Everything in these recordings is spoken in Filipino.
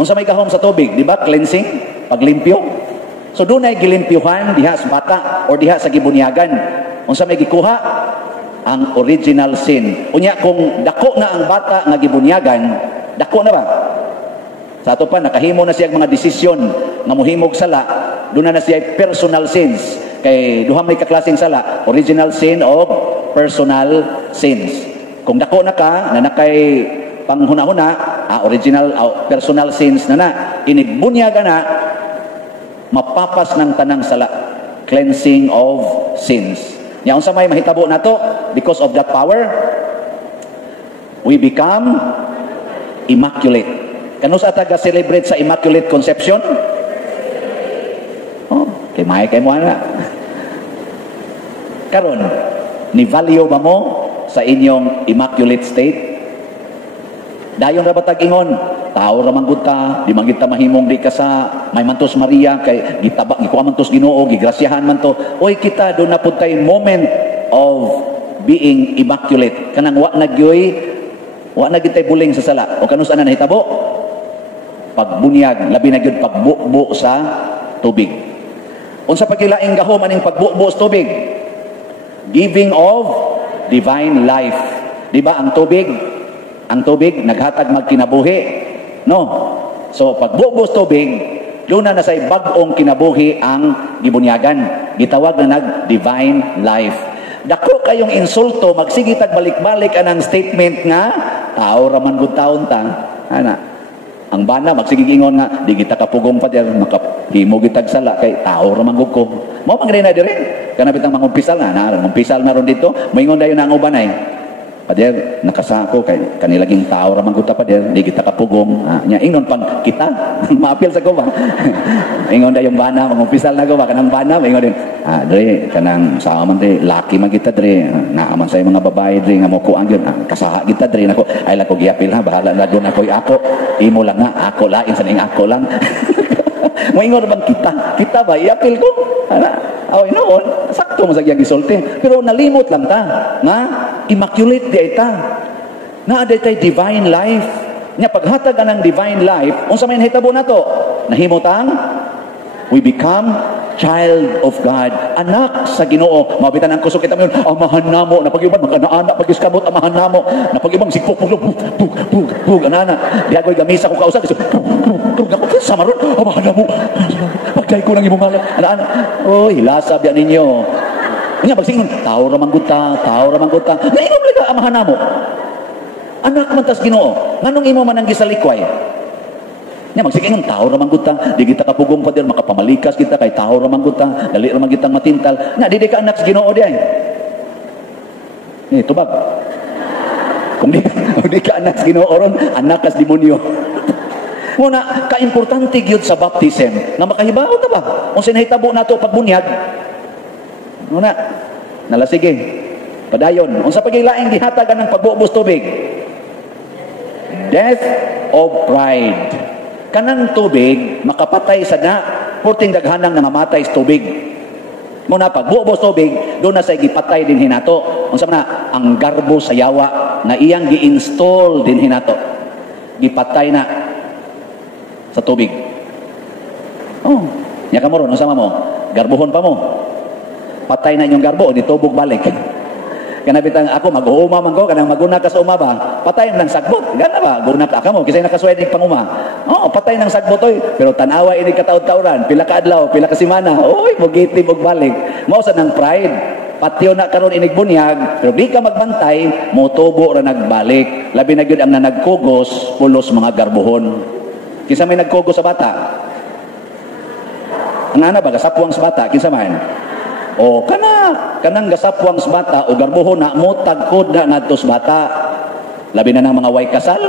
Unsa may gahom sa tubig, di ba? Cleansing, paglimpyo. So doon ay gilimpyuhan diha sa bata or diha sa gibunyagan. Unsa may gikuha? Ang original sin. Unya kung dako na ang bata nga gibunyagan, dako na ba? Sa ato pa nakahimo na siya mga desisyon nga mohimog sala, doon na siya personal sins. Kay duha may kaklaseng sala, original sin o personal sins. Kung dako na ka na nakay panghuna-huna, original personal sins na inibunyagan na, mapapas ng tanang sala, cleansing of sins. Nya unsa may mahitabo nato because of that power, we become immaculate. Kano sa taga-celebrate sa Immaculate Conception? Oh, kay mo ana. Karon, ni-value ba mo sa inyong immaculate state? Dayon ra batag ingon, tao ra man gud ta, di man kita mahimong di ka sa may mantos Maria kay gitabak gikuha man tos Ginoo, gigrasyahan man to. Oy kita do na pud tay moment of being immaculate. Kanang wa na gitay buling sa sala. O kanus ana nahitabo? Pagbunyag, labi na gyud pagbubo sa tubig. Unsa pagilaing gahom aning pagbubo sa tubig? Giving of divine life. Di ba ang tubig naghatag magkinabuhi, no? So pagbubo sa tubig, doon na say bag-ong kinabuhi ang gibunyagan. Gitawag na divine life. Dako kayong insulto, magsigitag balik-balik anang statement nga tao raman gud taon ta. Ana. Ang bana magsigigingon nga di kita kapugong pa der makahimo gitag sala kay tao ra man gud ko. Mao man gani na dire. Kana bitang mangumpisal na ron dito, moingon dayon na ang uban ay. Pader nakasako kay kanilaging tao ra man gud ta pader, di kita kapugong. Nya ingon pang kita maapil sa ko ba. Ingon dayon bana mangumpisal na ko ba kanang bana moingon din. Dire kanang sama man dire laki man kita dire. Naaman say mga babae dire nga mo ko ang kasaha kita dire nako ay la ko giapil ha bahala na doon ako imo lang nga ako lain sa ning ako lang. Moingon bang kita ba iapil ko ana noon sakto mo sa gyud gisulti pero nalimot lang ta nga immaculate di ta na aday tay divine life nya paghatag anang divine life unsa may nahitabo nato nahimutang we become child of God, anak sa Ginoo. Mabitan ang kusog kita ngayon, amahan namo, napag-iban, mag-anak, pag-iskabot, amahan namo, napag-ibang sigpok, pug, anana. Di ako'y gamisa ko kausap, sama ron, amahan namo, pagkay ko ng imong malam, anana. Oy, hilasab yan ninyo. Kanya, pagsingon, tao ramang guta, nainom liga, amahan namo. Anak man tas Ginoo, nganong imo man ang gisalikway? Nya magsigingon tao ra man gud ta, di kita kapugong pa der makapamalikas kita kay tao ra man gud ta, dali ra man kitang matintal. Nya di ka anak sa Ginoo di ay. Tubag. Kung di ka anak sa Ginoo ron, anak kas demonyo. Muna ka-importante gyud sa baptism nga makahibaw ta ba? Unsa nahitabo nato pagbunyag? Muna nala sige. Padayon, unsa pagilaing gihatag ang pagbubos tubig? Death of pride. Kanang tubig makapatay sa na purting daghanang nangamatay sa tubig. Muna pagbuobos tubig doon na sa gipatay din hinato. Unsa man na ang garbo sa yawa na iyang gi-install din hinato. Gipatay na sa tubig. Oh, nya ka mo ron unsa mo? Garbohon pa mo. Patay na inyong garbo di tubog balik. Kanabitang ako mag-uuma man ko kanang maguna ka sa uma ba patay nang sagbot gana ba guna ka mo kisay nakasway dig panguma patay nang sagbot oy pero tanawa ini kataud-tauran pila ka adlaw pila ka semana oy mogiti og balik mao sa nang pride patyo na karon inig bunyag pero di ka magbantay mo tubo ra nagbalik labi na gyud ang nagkugos pulos mga garbohon kinsa may nagkugos sa bata ang ana ba gasapwang sa bata kinsa man o kanang gasapwang sa bata o garbohon na mo tagkod na ngadto sa bata labi na ng mga way kasal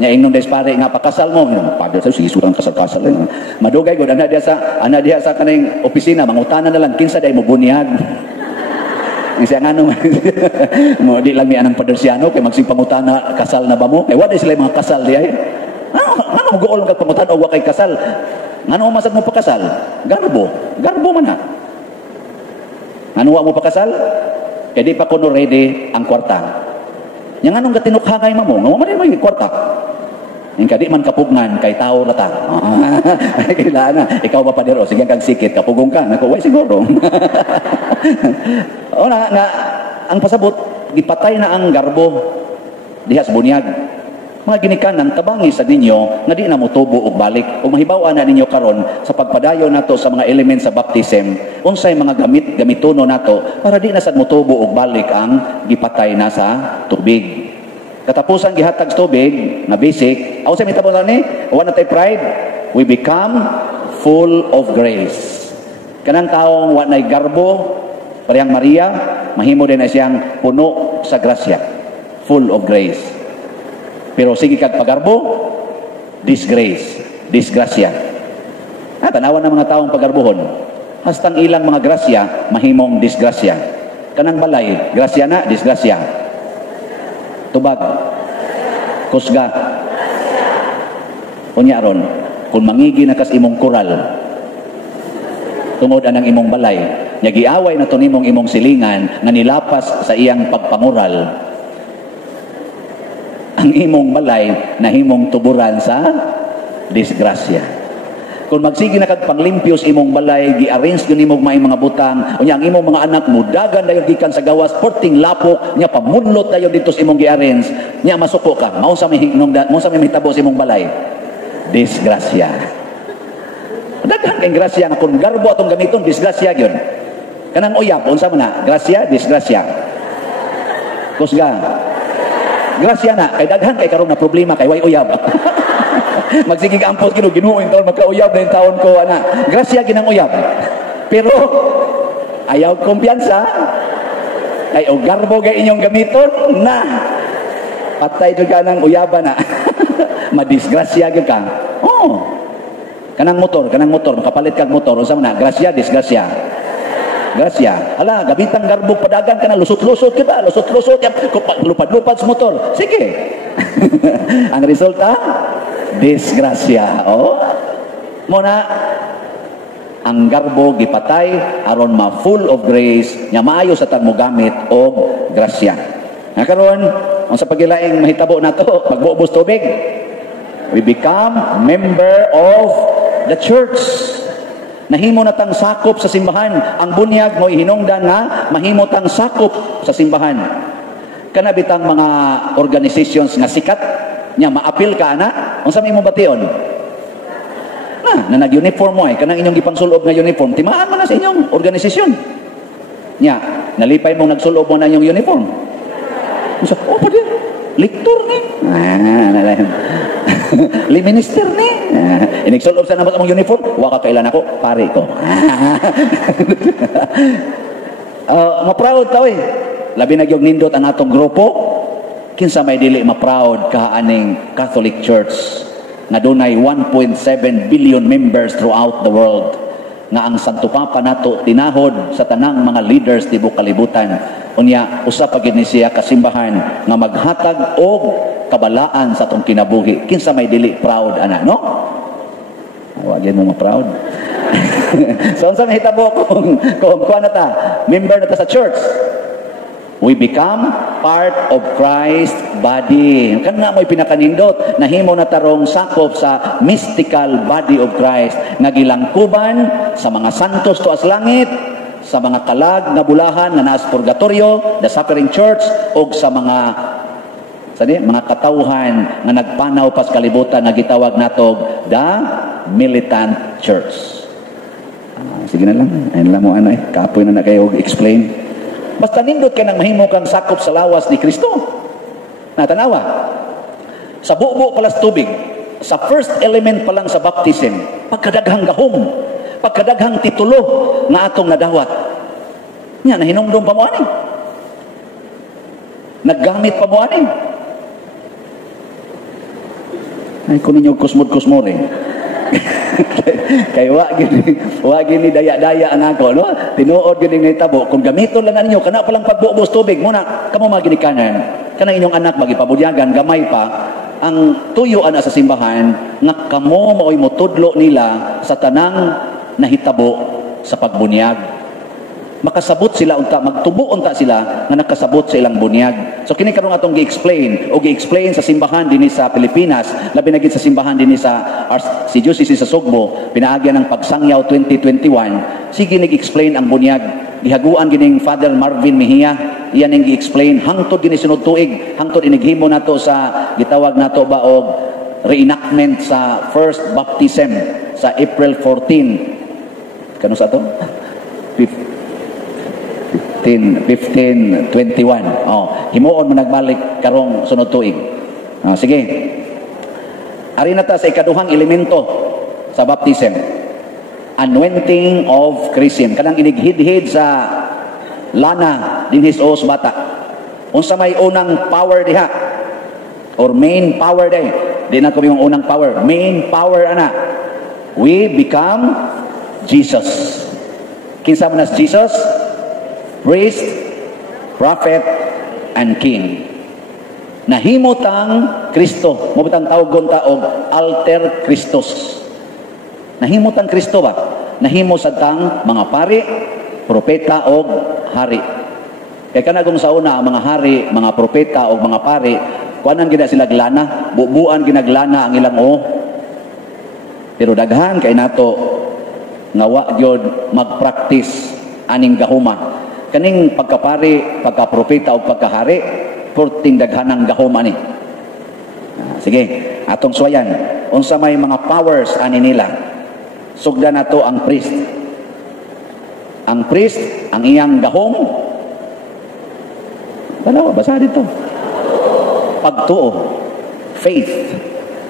nya ingnon des pare nga pakasal mo padre sa sige surang kasal-kasal madugay gud ana diha sa kaning opisina mangutanan na lang kinsa day mo bunyag siya ngano mo di lang mi anang padersiano kay magsipangutana kasal na ba mo kay wa day sila mga kasal diay ano mo gool kag pangutan o wa kay kasal ngano masad mo pakasal garbo man na ano wa mo pakasal? E di pa kuno ready ang kwarta. Yang anong gatinukha kay mamo? Nga mo may kwarta. Yung kadi man kapugnan, kay tao rata. Kailangan, ikaw ba padero? Sige kang sikit, kapugong ka. Naku, way siguro. O nga, ang pasabot, gipatay na ang garbo diha sa bunyag. Mga ginikanan, tabangi sa ninyo, nga di na mo tubo og balik. O mahibawa na ninyo karon sa pagpadayon nato sa mga element sa baptism, unsay mga gamitono nato, para di na sad mo tubo og balik ang gipatay na sa tubig. Katapusan gihatag sa tubig, na basic, sa may tapusan ni, wala tayo pride, we become full of grace. Kanang taong wala na'y garbo, parehang Maria, mahimo din na siyang puno sa grasya. Full of grace. Pero sige kag pagarbo, disgrace, disgrasya. Tanawan ng mga taong pagarbuhon. Hastang ilang mga grasya, mahimong disgrasya. Kanang balay, grasya na, disgrasya. Tubag, kusga. Unya ron, kung mangigi na kas imong kural, tungod anang imong balay, nya giaway na to nimong imong silingan nga nilapas sa iyang pagpangural, ang imong balay nahimong tuburan sa disgrasya. Kung magsige na kag panglimpios imong balay, gi-arrange gyud nimo may mga butang, unya ang imong mga anak mudagan dayon gikan sa gawas, porting lapok, nya pamunlot dayon dito sa imong gi-arrange, nya masuko ka. Mao sa may hitabo sa imong balay. Disgrasya. Daghan kay grasya nga kun garbo atong gamiton, disgrasya gyud. Kanang uyab, unsa man na? Grasya, disgrasya. Kusga. Grasya na kay daghan kay karon na problema kay way uyab. Magsigig ampos ginuin taon magkauyab na yung taon ko ana. Grasya ginang uyab. Pero ayaw kumpiyansa. Kay o garbo kay inyong gamiton na patay jud ka nang uyaban na. Madisgrasya gyud ka. Oh. Kanang motor makapalit kag motor unsa man na? Grasya, disgrasya. Grasya. Hala, gabitang garbo padagan ka na lusot-lusot kita, lusot-lusot lupad-lupad sa motor. Sige. Ang resulta disgrasya. Muna ang garbo gipatay aron ma full of grace nya maayo sa tag mo gamit og grasya. Karon unsa pagilaing mahitabo nato pagbuobos tubig, we become member of the church. Nahimo na tang sakop sa simbahan. Ang bunyag mo hinungdan nga mahimo tang sakop sa simbahan. Kana bitang mga organizations nga sikat nya maapil ka ana, unsa may mo bation? Na nag-uniform mo kanang inyong gipangsulob nga uniform, timaan man na sa inyong organisasyon. Nya, nalipay mong nagsulob mo na inyong uniform. Unsa? Pwede. Lektor ni. Liminister ni. Inigsulob sa nabot among uniform, wa ka kailan ako, pare ko. Ma-proud tawi. Labi na gyud nindot ang atong grupo. Kinsa may dili ma-proud ka aning Catholic Church nga dunay 1.7 billion members throughout the world, nga ang Santo Papa nato tinahod sa tanang mga leaders tibok kalibutan. Unya usa pa gid ni siya kasimbahan nga maghatag og kabalaan sa atong kinabuhi. Kinsa may dili proud ana, no? Wa gyud mo ma-proud. So unsa mahitabo kung kuan na ta, member na ta sa church? We become part of Christ's body. Kan na mo'y pinakanindot, nahimo na tarong sakop sa mystical body of Christ, nga gilangkuban sa mga santos tuas langit, sa mga kalag nga bulahan nga naas purgatorio, the suffering church, o sa mga katawhan nga nagpanaw pas kalibutan nga gitawag natog the militant church. Sige na lang, ayun lang mo kapoy na kayo explain. Basta nindot ka nang mahimo kang sakop sa lawas ni Kristo. Natanawa, sa buo palas tubig, sa first element pa lang sa baptism, pagkadaghang gahom, pagkadaghang titulo na atong nadawat. Nya, nahinumdum pa mo ani. Naggamit pa mo ani. Ay, kung ninyo kusmod-kusmore. Kay wag ni daya-daya ang ako, no? Tinuod gyud ni tabo kung gamiton lang ninyo kana pa lang pagbuobos tubig muna kamo maginikanan kana inyong anak magipabudyagan gamay pa ang tuyo ana sa simbahan nga kamo maoy motudlo nila sa tanang nahitabo sa pagbunyag. makasabot sila unta, magtubo unta sila nga nakasabot sa ilang bunyag. So kini karon atong gi-explain o gi-explain sa simbahan dinhi sa Pilipinas, labi na gid sa simbahan dinhi sa Archdiocese sa Sugbo, pinaagyan ng Pagsangyaw 2021. Sige nag-explain ang bunyag. Gihaguan gining Father Marvin Mejia, iyan ning gi-explain hangtod gini sunod tuig, hangtod inighimo nato sa gitawag nato ba og reenactment sa first baptism sa April 14. Kano sa to? 1521. Himuon mo nagbalik karong sunod tuig. Sige. Ari na ta sa ikaduhang elemento sa baptism. Anointing of chrism. Kanang inighid-hid sa lana dinhis os bata. Unsa may unang power diha? Or main power day. Di na ko yung unang power. Main power ana. We become Jesus. Kinsa man as Jesus? Priest, prophet, and king. Nahimutang Kristo. Mabutang tawgon ta og alter Christos. Nahimutang Kristo ba? Nahimo sad tang mga pari, propeta og hari. Kay kana kung sa una mga hari, mga propeta og mga pari, kuanan gid sila glana, bubuan ginaglana ang ilang Pero daghan kay nato nga wa gyud mag-practice aning gahuma. Kaning pagkapari, pagkapropeta o pagkahari, purting daghanang gahoma ni. Sige, atong suwayan. Unsa may mga powers ani nila. Sugda nato ang priest. Ang priest, ang iyang gahom. Dalawa, basa dito. Pagtuo. Faith.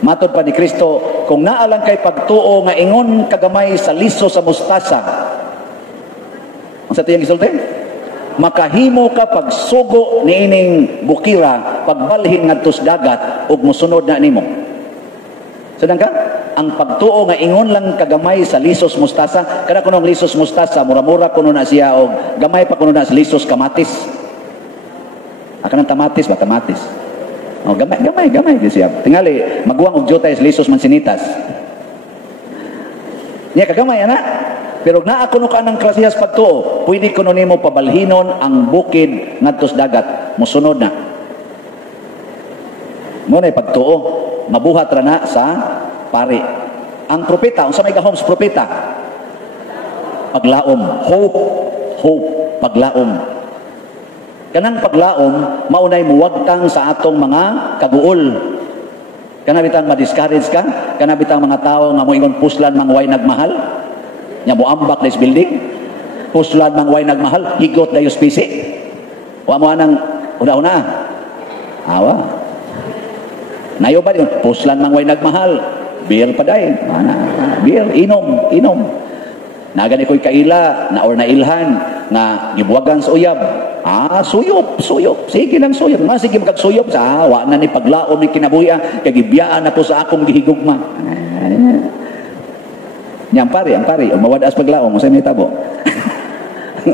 Matod pa ni Kristo, kung naalang kay pagtuo nga ingon kagamay sa liso sa mustasa. Ang sa tiyang isulti? Makahimo ka pagsugo ni ining bukira, pagbalhin ngadtos dagat ug mosunod na nimo. Sadang ka? Ang pagtuo nga ingon lang kagamay sa lisos mustasa, kada kunong lisos mustasa, mura-mura kuno na siya og gamay pa kuno na sa lisos kamatis. Akan tamatis ba tamatis? Oh, gamay di siya. Tingali magwang og jutay sa lisos mansinitas. Niya kagamay ana. Pero naa kuno ka ng klasihas pagtuo, pwede kuno nimo pabalhinon ang bukid ngadtos dagat, mosunod na. Muna pagtuo, mabuhat ra na sa pari. Ang propeta, unsa may gahom sa propeta? Paglaom, hope, paglaom. Kanang paglaom, maunay muwagtang sa atong mga kaguol. Kana bitang ma-discourage ka, kana bitang mga tao nga moingon puslan mangway nagmahal. Nya mo ambak na building, puslan mang way nagmahal, higot na yung spisi. Wa mo anang una-una. Awa. Nayo ba yun? Puslan mang way nagmahal, beer pa dahin. Beer, inom. Nagani ko'y kaila, na or nailhan, na gibuwagan sa uyab. Suyop. Sige lang suyop. Sige magkagsuyop sa wa na ni paglaom ni kinabuhi, kagibiyaan ako sa akong gihigugma. Yang pari, mawadas paglaom, mo sa may tabo.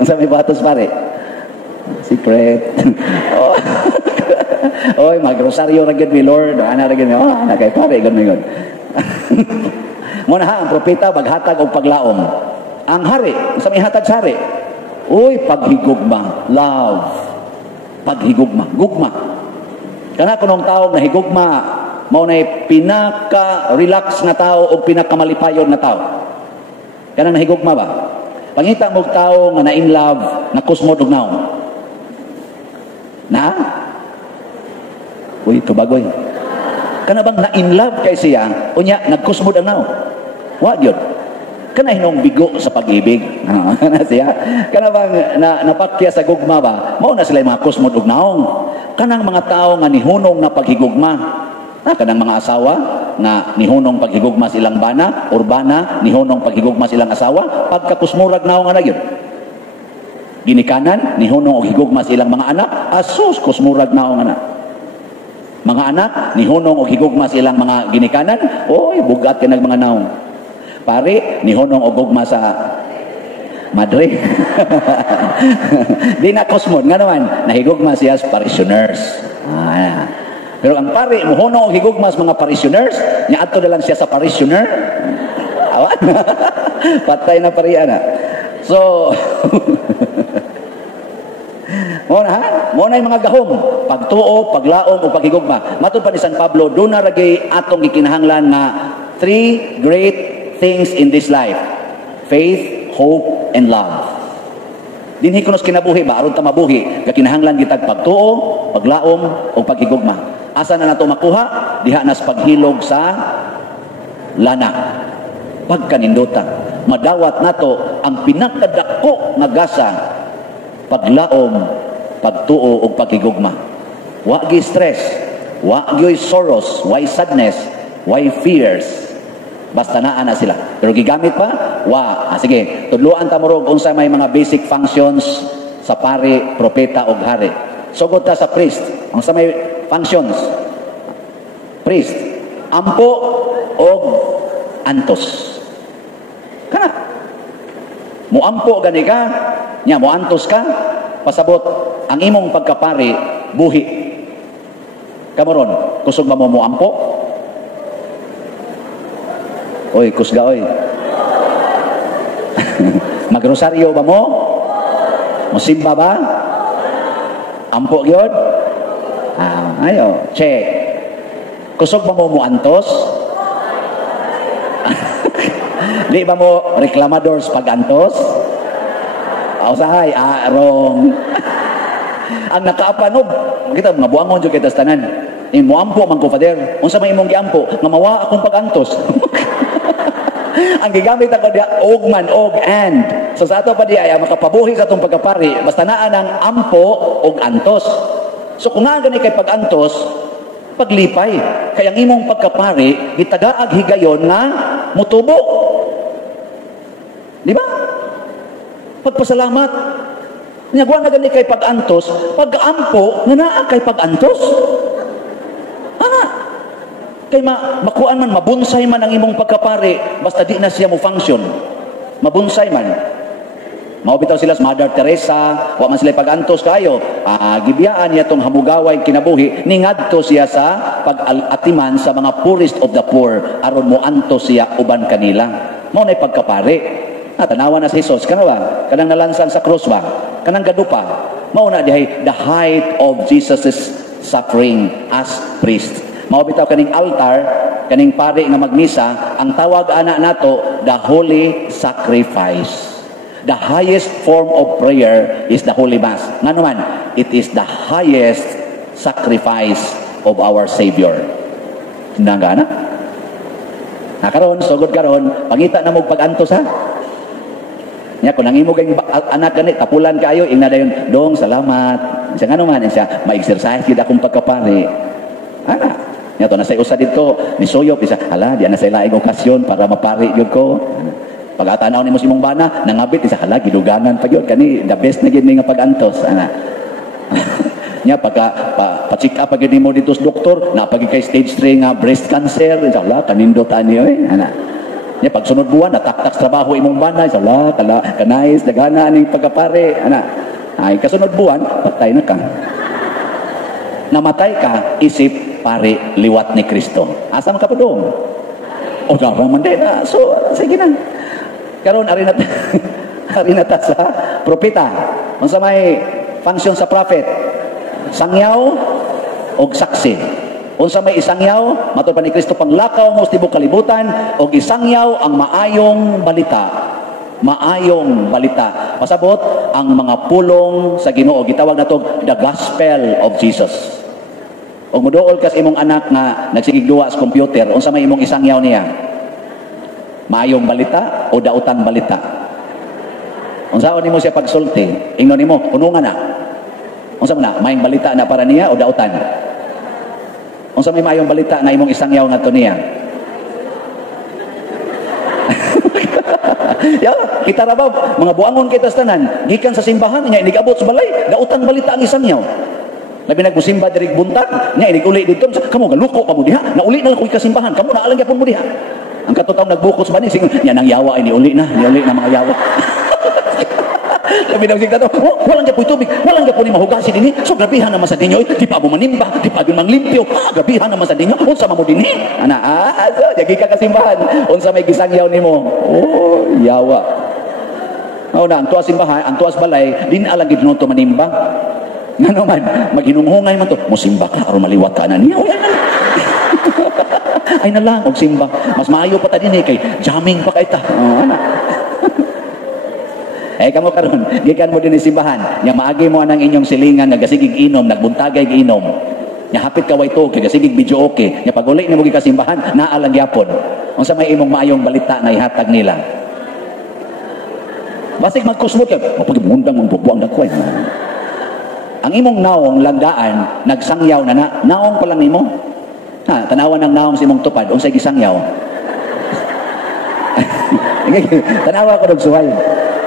Sa may batos pare. Secret. Oy, mag-rosaryo ra gid mi Lord, ana ra gid mi. Ana kay pare gud. Muna ha, ang propeta maghatag og paglaom. Ang hari, sa may hatag sa hari. Uy, paghigugma, love. Paghigugma, gugma. Kana kunong tawo na higugma, mao nay pinaka-relax na tao o pinaka-malipayon na tao. Kanang nahigugma ba? Pangita mo tao nga na in love, na kusmod og naong. Na? Uy, tubagoy. Kana bang na in love kay siya, unya nagkusmod ang naong. Wa gyud. Kana hinong bigo sa pag-ibig. Kana siya. Kana bang napakya sa gugma ba? Mao na sila mga kusmod og naong. Kanang mga tao nga nihunong na paghigugma. Kanang mga asawa nga nihunong paghigugma silang urbana, nihunong paghigugma silang asawa, pagkakusmurag naong ana gyud. Ginikanan, nihunong og higugma silang mga anak, asus kusmurag naong ana. Mga anak, nihunong og higugma silang mga ginikanan, oy bugat kanang mga naong. Pare, nihunong og gugma sa madre. Di na kusmod nga naman, nahigugma siya sa parishioners. Pero ang pare, muhuno og higugmas mga parishioners, nya adto na lang siya sa parishioner. Awan. Patay na pariya na. So, Mo na ha? Mo na yung mga gahom, pagtuo, paglaom o paghigugma. Matud pa ni San Pablo, do na ragay atong gikinahanglan nga three great things in this life: faith, hope, and love. Dinhi kunos kinabuhi ba aron ta mabuhi, kakinahanglan gitag pagtuo, paglaom o paghigugma. Asa na nato makuha? Diha nas paghilog sa lana. Pagkaninduta, madawat nato ang pinakadako nga gasa: paglaom, pagtuo ug paghigugma. Wa gi stress, wa gi sorrows, wa sadness, wa fears. Basta naa na sila. Pero gigamit pa? Wa. Sige, tudluan ta morog unsa may mga basic functions sa pari, propeta ug hari. Sugod ta sa priest. Unsa may functions? Priest, ampo og antos. Kana. Muampo gani ka, nya muantos ka, pasabot ang imong pagkapari buhi. Kamoron, kusog ba mo muampo? Oy, kusga oy. Magrosaryo ba mo? Musimba ba? Ampo gyud? Ayo, check. Kusog ba mo muantos? Di ba mo reklamadors pag-antos? Usahay, wrong. Ang nakaapanog, kita mga buangon jud kita tanan. Mo ampo man ko father. Unsa may imong giampo? Nga mawa akong pag-antos. Ang gigamit ako diya og man og and. So sa ato pa diya ay makapabuhi sa atong pagkapari basta naa ng ampo og antos. So kung nga gani kay pag-antos, paglipay. Kaya ang imong pagkapari gitagaag higayon nga mutubo. Di ba? Pagpasalamat. Nyagwa na gani kay pag-antos, pag-ampo nga naa kay pag-antos. Kay makuan man, mabunsay man ang imong pagkapari, basta di na siya mo function. Mabunsay man. Maubitaw sila sa Mother Teresa, wa man sila pag-antos kayo. Gibiyaan niya tong hamugaway kinabuhi, ningadto siya sa pag-atiman sa mga poorest of the poor, aron mo antos siya uban kanila. Mao na pagkapari. Tanawa na si Jesus, kana ba? Kanang nalansan sa cross ba? Kanang gadupa. Mao na dihay the height of Jesus' suffering as priest. Maubitaw kaning altar, kaning pari nga magmisa, ang tawag ana nato the holy sacrifice. The highest form of prayer is the Holy Mass. Nga naman, it is the highest sacrifice of our Savior. Tinangga na? Karon, sugod karon, pangita na mo pag-antos ha? Nya kung nangimo kay anak gani tapulan kayo ingna dayon dong salamat. Siya nga naman siya ma-exercise gid akong pagkapari. Ana nya to na say usa dito ni suyop isa hala di na say laing okasyon para mapari gyud ko. Pag-atanaw nimo si imong bana nangabit isa hala gidugangan pa gyud kani the best na gyud nga pag-antos ana. Nya pa-check up gyud nimo dito sa doktor na pag kay stage 3 nga breast cancer isa hala kanindot ani oy ana. Nya pagsunod buwan nataktak sa trabaho imong bana isa hala kanais dagana aning pagkapare ana. Ay kasunod buwan patay na ka. Namatay ka isip pare liwat ni Kristo. Asa man ka padung? O dapat man din na. So, sige na. Karon ari na ta sa propeta. Unsa may function sa prophet? Sangyaw og saksi. Unsa may isangyaw? Matud pa ni Kristo panglakaw mo sa tibok kalibutan og isangyaw ang maayong balita. Maayong balita. Pasabot ang mga pulong sa Ginoo gitawag nato the gospel of Jesus. Og moduol kas imong anak nga nagsigigduwa sa computer, unsa may imong isangyaw niya? Maayong balita o daotang balita? Unsaon nimo siya pagsulti? Ingnon nimo, punungan na. Unsa man na? Maayong balita na para niya o daotan? Unsa may maayong balita nga imong isangyaw ngadto niya? Kita ra ba mga buangon kita sa tanan, gikan sa simbahan nya inigabot sa balay, daotang balita ang isangyaw. Labi nagmusimba diri buntag, nya inig-uli dito, kamo galuko pa mo diha, nauli na lang koy kasimbahan, kamo na alang gyapon mo diha. Ang katutaw nagbukos ba ni sing nya nang yawa ini uli na mga yawa. Labi nang sigta to, walang gyapon tubig, walang gyapon ni mahugasi dinhi. So grabihan naman sa dinyo, di pa mo manimba, di pa gyud manglimpyo. Grabihan naman sa dinyo, unsa man mo dinhi? Ana, so jagi ka kasimbahan, unsa may gisangyaw nimo? Oh, yawa. Mao na ang tuwas simbahan, ang tuwas balay, din alang gid to manimba. Ngano man, maghinunghungay man to, mosimba ka aron maliwat ka na niya. Ay na lang og simba. Mas maayo pa ta dinhi kay jamming pa kay ta. Ana. Kamo karon, gikan mo din simbahan, nya maagi mo anang inyong silingan nagasigig inom, nagbuntagay giinom. Nya hapit ka way to, kay gasigig video okay. Nya pag uli nimo gisimbahan, naa lang gyapon. Unsa may imong maayong balita nga ihatag nila? Basig magkusmot ka, mapagmundang mong bubuang dakway. Ang imong naong langgaan, nagsangyaw na naong pa lang nimo. Ha, tanawan ng naong sa imong tupad, unsay gisangyaw. Tanawa ko og suwal.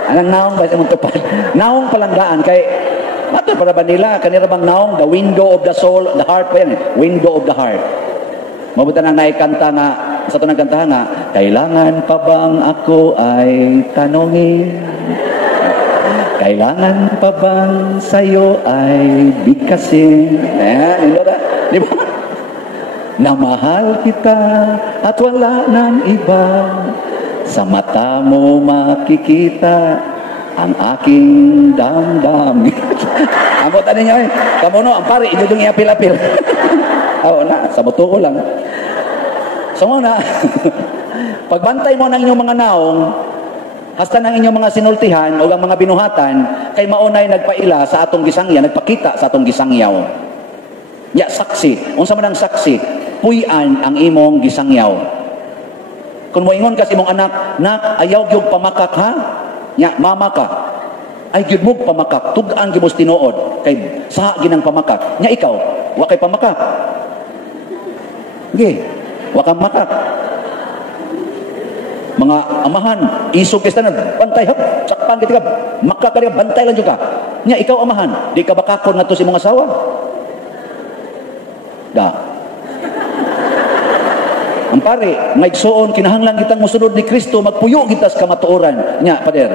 Anang naong ba sa imong tupad? Naong palanggaan kay mato para ba nila kanira bang naong the window of the soul, the heart pa yan. Window of the heart. Mabuti nang naikanta nga sa tunang kanta nga, kailangan pa bang ako ay tanongin? Kailangan pa bang sa'yo ay bigkasin? Di ba? Na mahal kita at wala nang iba. Sa mata mo makikita ang aking damdam. Amo tanin niyo eh. Kamuno, ang pare, inyo yung iapil-apil. Oo na, sa buto ko lang. So na, pagbantay mo ng inyong mga naong, hasta ng inyong mga sinultihan o ang mga binuhatan, kay maunay nagpaila sa atong gisangya, nagpakita sa atong gisangyaw. Ya, saksi. Unsa man ang saksi? Puy-an ang imong gisangyaw. Kung moingon kasi mong anak, nak, ayaw gyud pamakak ha? Nya, mama ka. Ay gyud mo pamakak, tug-an gyud mo tinuod. Kay saha ginang pamakak. Nya ikaw, wa kay pamakak. Okay. Wa kang makak. Mga amahan, isog kay tanan, bantay hap, sakpan kita, makak ka, bantay lang juga. Nya ikaw amahan, di ka bakakon ngadto sa imong asawa. Da. Ang pare, maigsuon kinahanglan kitang mosunod ni Kristo, magpuyo kita sa kamatuoran. Nya, pader.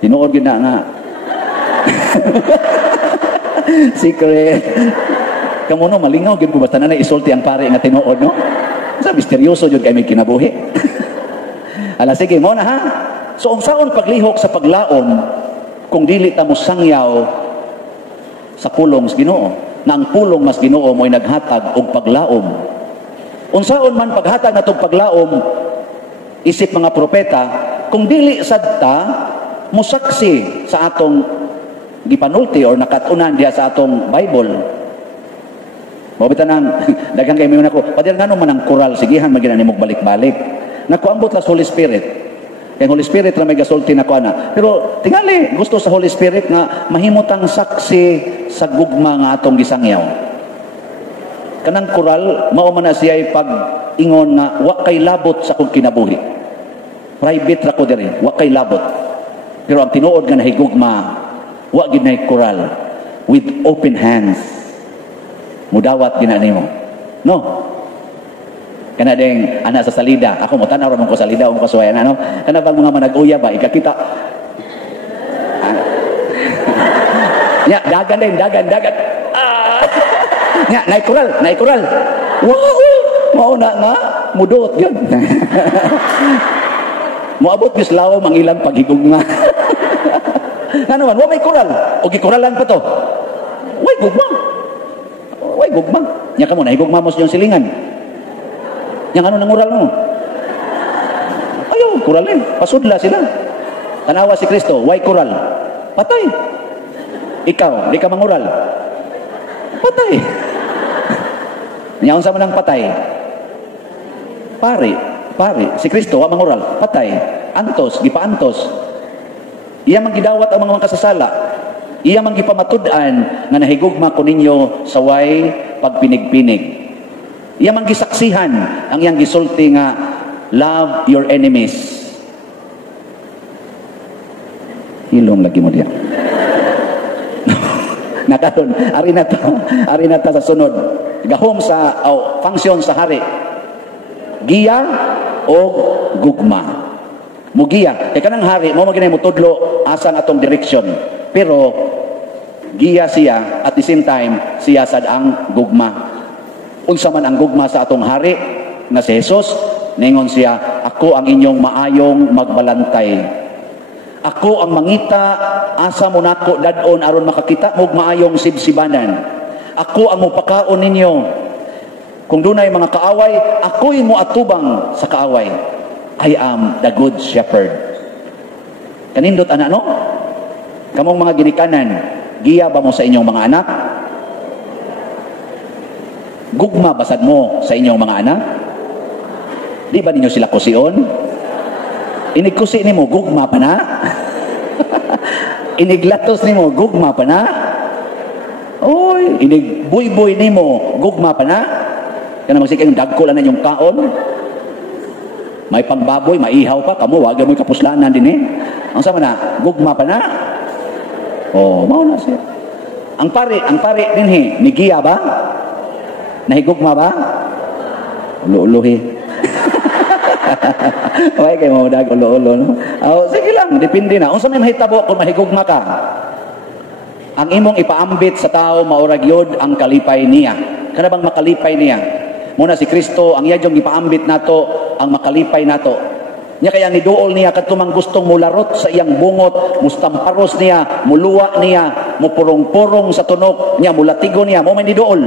Tinuod gyud na nga. Secret. Kamu no malingaw gyud ko basta na isulti ang pare nga tinuod no. Sa misteryoso jud kay may kinabuhi. Ala sige mo na ha. So unsaon paglihok sa paglaom kung dili ta mo sangyaw sa pulong sa Ginoo? Na ang pulong mas Ginoo mo'y naghatag og paglaom. Unsaon man paghatag natong paglaom isip mga propeta kung dili sadta musaksi sa atong gipanulti or nakatunan diha sa atong Bible. Mabitan nang daghang kay mayon ako. Pader ngano man ang koral sigihan magina nimo balik-balik. Nakuambot la sa Holy Spirit. Kay Holy Spirit ra may gasulti nako ana. Pero tingali gusto sa Holy Spirit nga mahimutang saksi sa gugma nga atong gisangyaw. Kanang koral mao man na siya pag ingon nga wa kay labot sa kong kinabuhi. Private ra ko diri, wa kay labot. Pero ang tinuod nga nahigugma wa gid nay koral with open hands. Mudawat ginani mo. No. Kana ding ana sa salida, ako mo tanaw ra man ko salida o mo kasuwayan ano. Kana bang mga manag-uya ba ikakita. Ya, dagan din, dagan. Ya, naik koral. Wow. Mao na nga mudot gyud. Moabot bis lawom ang ilang paghigugma. Ano man, wa may koral. O gikoralan pa to. Way gugma. Nya kamo na higugma mo sa iyong silingan. Yang ano nangural mo? Ayaw, koralin. Pasudla sila. Tanawa si Kristo, why koral? Patay. Ikaw, di ka mangural. Patay. Nyaon sa manang patay. Pare. Si Kristo, wa mangural. Patay. Antos, gipaantos. Iya manggidawat ang mga kasasala. Iya manggipamatud-an nga nahigugma ko ninyo sa way pagpinig-pinig. Iya manggisaksihan ang iyang gisulti nga love your enemies. Hilom lagi mo diyan. Nakaron, ari na ta sa sunod. Gahom sa function sa hari. Giya o gugma. Mugiya, kay kanang hari mo maginay mo tudlo asang atong direksyon. Pero giya siya at the same time siya sad ang gugma. Unsa man ang gugma sa atong hari nga si Jesus, ningon siya, ako ang inyong maayong magbalantay. Ako ang mangita, asa mo nako dadon aron makakita mo maayong sibsibanan. Ako ang mupakaon ninyo. Kung dunay mga kaaway, ako'y mo atubang sa kaaway. I am the good shepherd. Kanindot ana no? Kamong mga ginikanan, giya ba mo sa inyong mga anak? Gugma basad mo sa inyong mga anak? Di ba ninyo sila kusion? Inigkusi ni mo, gugma pa na? Iniglatos ni mo, gugma pa na? Oy, inigbuy-buy ni mo, gugma pa na? Kana magsikang dagko lang na yung kaon. May pangbaboy, maihaw pa, kamo, wag mo kapuslanan din eh. Ang sama na, gugma pa na? Oh, mao na siya. Ang pare din eh, nigiya ba? Nahigugma ba? Ulo-ulohi. Okay, kayo mo dag ulo-ulo, no? Oh, sige lang, depende na. Unsa may mahitabo kung mahigugma ka? Ang imong ipaambit sa tao maurag yod ang kalipay niya. Kana bang makalipay niya? Muna si Kristo, ang iyang ipaambit nato, ang makalipay nato. Nya kaya niduol niya kadtong gustong mularot sa iyang bungot, mustamparos niya, muluwa niya, mupurong-purong sa tunok niya, mulatigo niya, mo may niduol.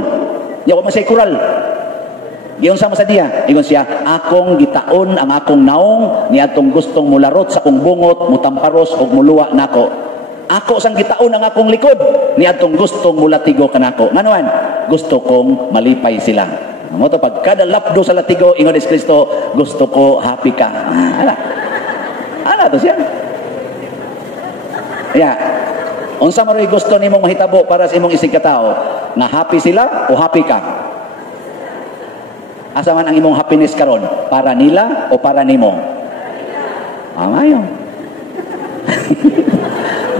Nya wa man say kural. Giyon sa diya, ingon siya, akong gitaon ang akong naong niadtong gustong mularot sa akong bungot, mutamparos og muluwa nako. Ako sang gitaon ang akong likod niadtong gustong mulatigo kanako. Nganuan, gusto kong malipay sila. Mo to pag kada lapdo sa latigo ingon ni Kristo, gusto ko happy ka. Ana to siya. Yeah. Unsa man ray gusto nimong mahitabo para sa imong isig ka tawo? Nga happy sila o happy ka? Asa man ang imong happiness karon? Para nila o para nimo? Amayo.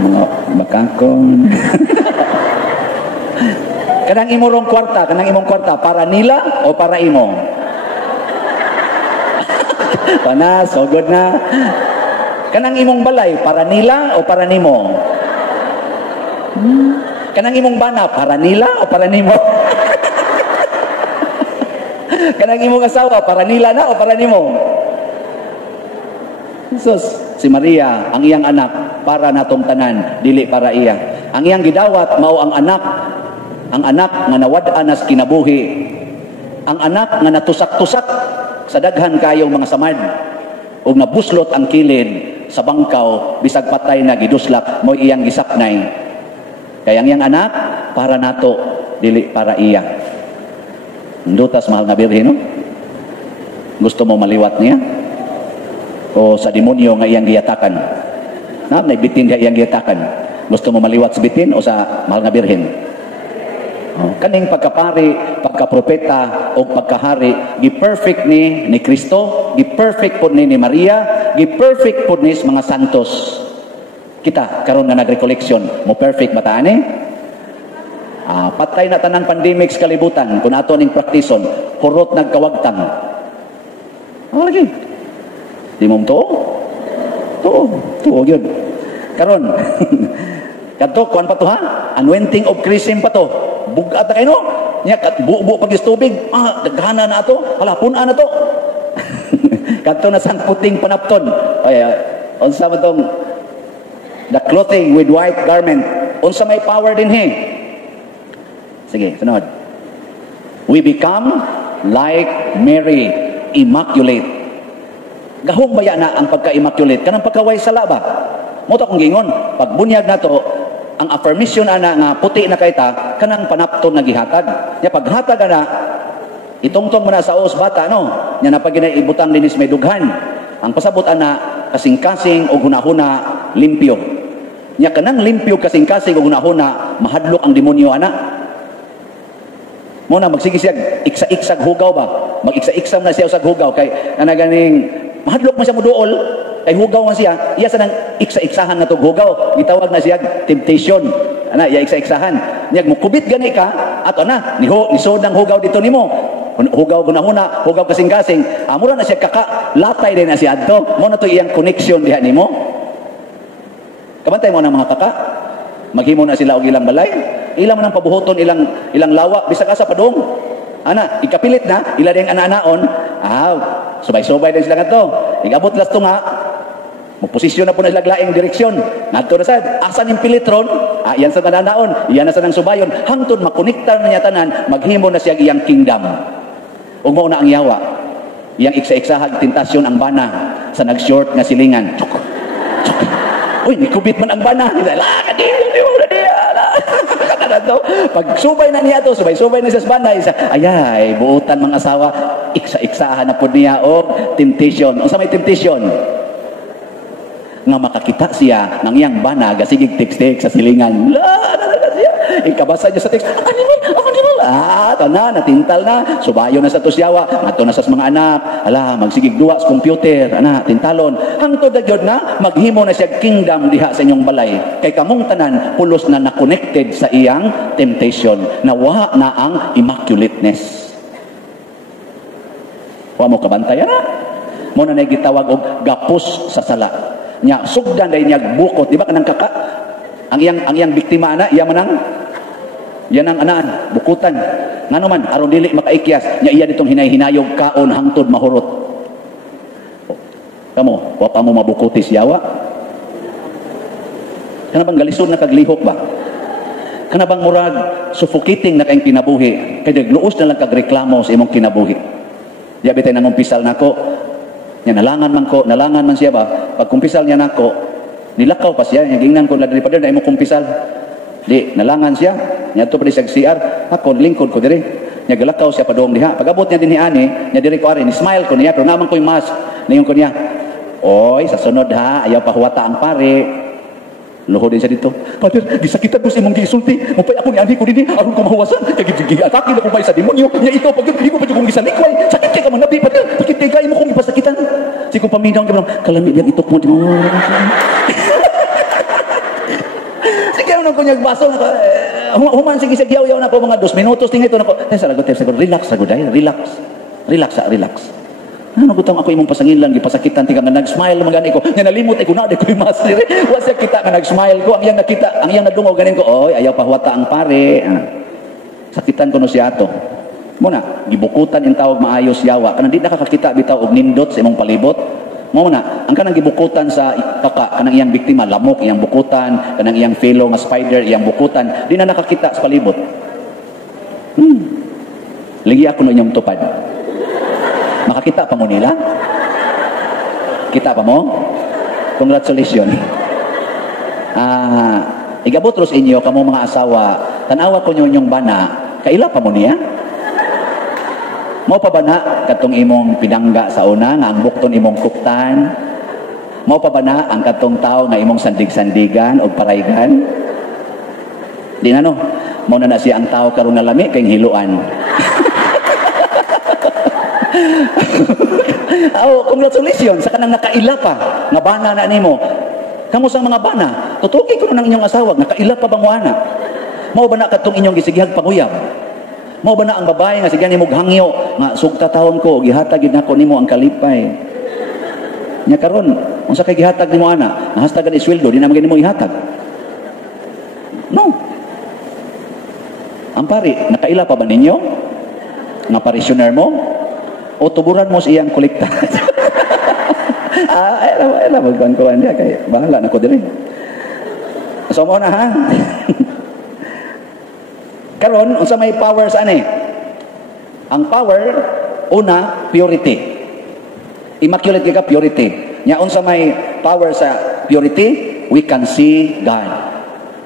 Mga bakakon. Kanang imong kwarta, para nila o para imo? Panas, so good na. Kanang imong balay, para nila o para nimo? Kanang imong bana, para nila o para nimo? Kanang imong asawa, para nila na o para nimo? Jesus, si Maria, ang iyang anak, para natong tanan, dili para iya. Ang iyang gidawat, mao ang anak nga nawad-an nas kinabuhi. Ang anak nga natusak-tusak sa daghan kayong mga samad. O nabuslot ang kilid sa bangkaw, bisag patay na giduslak, mo iyang gisaknay. Kaya ang iyang anak, para nato, dili para iya. Dutas, mahal na birhen, no? Gusto mo maliwat niya? O sa demonyo nga iyang giyatakan? Na, bitin nga iyang giyatakan. Gusto mo maliwat sa bitin o sa mahal na birhen? O, kaning pagkapari, pagkapropeta o pagkahari, gi-perfect ni Kristo, gi-perfect po ni Maria, gi-perfect po ni mga santos. Kita, karon na nag-recollection, mo perfect bataan eh? Patay na tanang pandemic sa kalibutan kung ato ning praktison, kurot nagkawagtang. Lagi. Di mo to? Tuo yun. Karon, kadto kuan pa to ha? Anointing of chrism pa to. Bugat na kayo no? Nya buo pag tubig, daghana na ato, halapon-an na to. Kadto na sang puting panapton. Ay, unsa man tong the clothing with white garment. Unsa may power din he? Sige, sunod. We become like Mary, immaculate. Gahong baya na ang pagka-immaculate, kanang pagkaway sala ba? Moto kong gingon, pag bunyag na to, ang affirmation ana nga puti na kayta, kanang panapton na gihatag. Nya paghatag ana, itongtong mo na sa os bata, no? Nya napag ibutang linis may dughan. Ang pasabot ana, kasing-kasing o hunahuna, limpyo. Nya kanang limpyo kasing-kasing o hunahuna, mahadlok ang demonyo ana. Muna magsige siya iksa-iksag hugaw ba? Mag-iksa-iksam na siya sa hugaw kay ana ganing mahadlok man siya muduol kay hugaw man siya, iya sa nang iksa-iksahan na to hugaw. Gitawag na siya temptation. Ana iya iksa-iksahan. Nya mo kubit gani ka ato na ni sod ng hugaw dito nimo. Hugaw gunahuna, hugaw kasing-kasing. Amura na siya latay din na siya adto. Mo na to iyang connection diha nimo. Kabantay mo na mga kaka. Maghimo na sila og ilang balay. Ilang man ang pabuhoton ilang lawa bisag asa padung. Ana, ikapilit na ila ding ana-anaon. Subay-subay din sila kadto. Igabot las to nga Magposisyon na po na ilaglaing direksyon. Ngadto na sad, asa ning pilitron? Yan sa tananaon, yan na sa nang subayon. Hangtod makonektar na niya tanan, maghimo na siya iyang kingdom. Ug mao na ang yawa. Iyang iksa-iksahag tentasyon ang bana sa nag-short nga silingan. Chuk. Chuk. Uy, nikubit man ang bana. La, kadili mo na diya. Pag subay na niya to, subay-subay na siya sa bana, isa, ayay, buutan mga asawa, iksa-iksahan na po niya o temptation. O sa may temptation? Nga makakita siya ng iyang bana, gasigig text-text sa silingan. Nalaga siya. Ikabasa niya sa text, ang kanil. Tanan, natintal na. Subayo na sa tusyawa. Nato na sa mga anak. Magsigig duwa sa computer. Tintalon. Hangtod na yun na, maghimo na siya kingdom diha sa inyong balay. Kay kamong tanan, pulos na na-connected sa iyang temptation. Nawa na ang immaculateness. Wa mo kabantayan na. Mo na nagitawag og gapos sa sala. Nya sugdan day niya bukot, di ba kanang kaka? Ang iyang biktima ana, iya manang yan ang anaan, bukutan. Ngano man aron dili makaikyas, nya iya ditong hinay-hinayog kaon hangtod mahurot. Kamo, wa pa mo mabukuti siyawa. Kana bang galisod na kaglihok ba? Kana bang murag suffocating na kayong kinabuhi, kay dagluos na lang kagreklamo sa imong kinabuhi. Di bitay nang umpisal nako. Nya nalangan man siya ba? Pag kumpisal niya nako, nilakaw pa siya, nya gingnan ko na diri pa na imong kumpisal. Di nalangan siya, nya to pa di sa CR, ako lingkod ko diri. Nya galakaw siya padong diha. Pag-abot niya dinhi ani, nya diri ko ari ni smile ko niya, pero naman ko yung mask. Ningon ko niya, oy, sa sunod ha, ayaw pahuwata ang pare. Luhod din siya dito. Pader, gisakitan ko sa imong gisulti. Mupay ako ni ani ko dinhi, aron ko mahawasan. Kay atake na ko pa sa demonyo. Nya ikaw pag hindi ko pa kong gisalikway. Sakit kay ka man nabi pader. Sakit kay mo kong ipasakitan. Si ko paminaw di ba? Kalami diyan itok mo di mo. Sige ano ko nyag baso na human sige yaw na ko mga 2 minutos tingito na ko. Salagot relax sagud ay, relax. Ano gutang ako imong pasangilan gipasakitan tika nga nag-smile man gani ko. Nya nalimot ay kunade ko yung master. Wa siya kita nga nag-smile ko. Ang iyang nakita, ang iyang nadungaw ganin ko. Oy, ayaw pahuwata ang pare. Sakitan ko no siya ato. Muna, gibukutan in tawag maayos yawa. Kanang di nakakakita bitaw og nindot sa imong palibot. Muna, ang kanang gibukutan sa kaka kanang iyang biktima lamok iyang bukutan, kanang iyang fellow nga spider iyang bukutan, di na nakakita sa palibot. Ligi ako no inyong tupad. Makakita pa mo nila? Kita pa mo? Congratulations. Igabot ros inyo kamo mga asawa, tanawa ko nyo yung bana, kaila pa mo niya? Mo pa ba na katong imong pinangga sa una nga ang bukton imong kuktan? Mo pa ba na ang katong tao nga imong sandig-sandigan o paraygan? Di na no? Mo na siya ang tao karon nga lami kay hiluan. Congratulations sa kanang nakaila pa nga bana na nimo. Kamo sa mga bana, tutuki ko nang inyong asawa nakaila pa bang ana? Mao ba na katong inyong gisigihag panguyab? Mao ba na ang babae nga sigyan nimog hangyo nga sugta taon ko gihatag gid nako nimo ang kalipay. Nya karon unsa kay gihatag nimo ana? Nahastagan isweldo di na magani mo ihatag. No. Ang pari, nakaila pa ba ninyo? Nga parishioner mo? O tuburan mo sa iyang kolekta. Ayla magkuhan niya kay bahala na ko diri. So mo na ha. Karon unsa may power sa ani? Ang power una purity. Immaculate ka purity. Nya unsa may power sa purity? We can see God.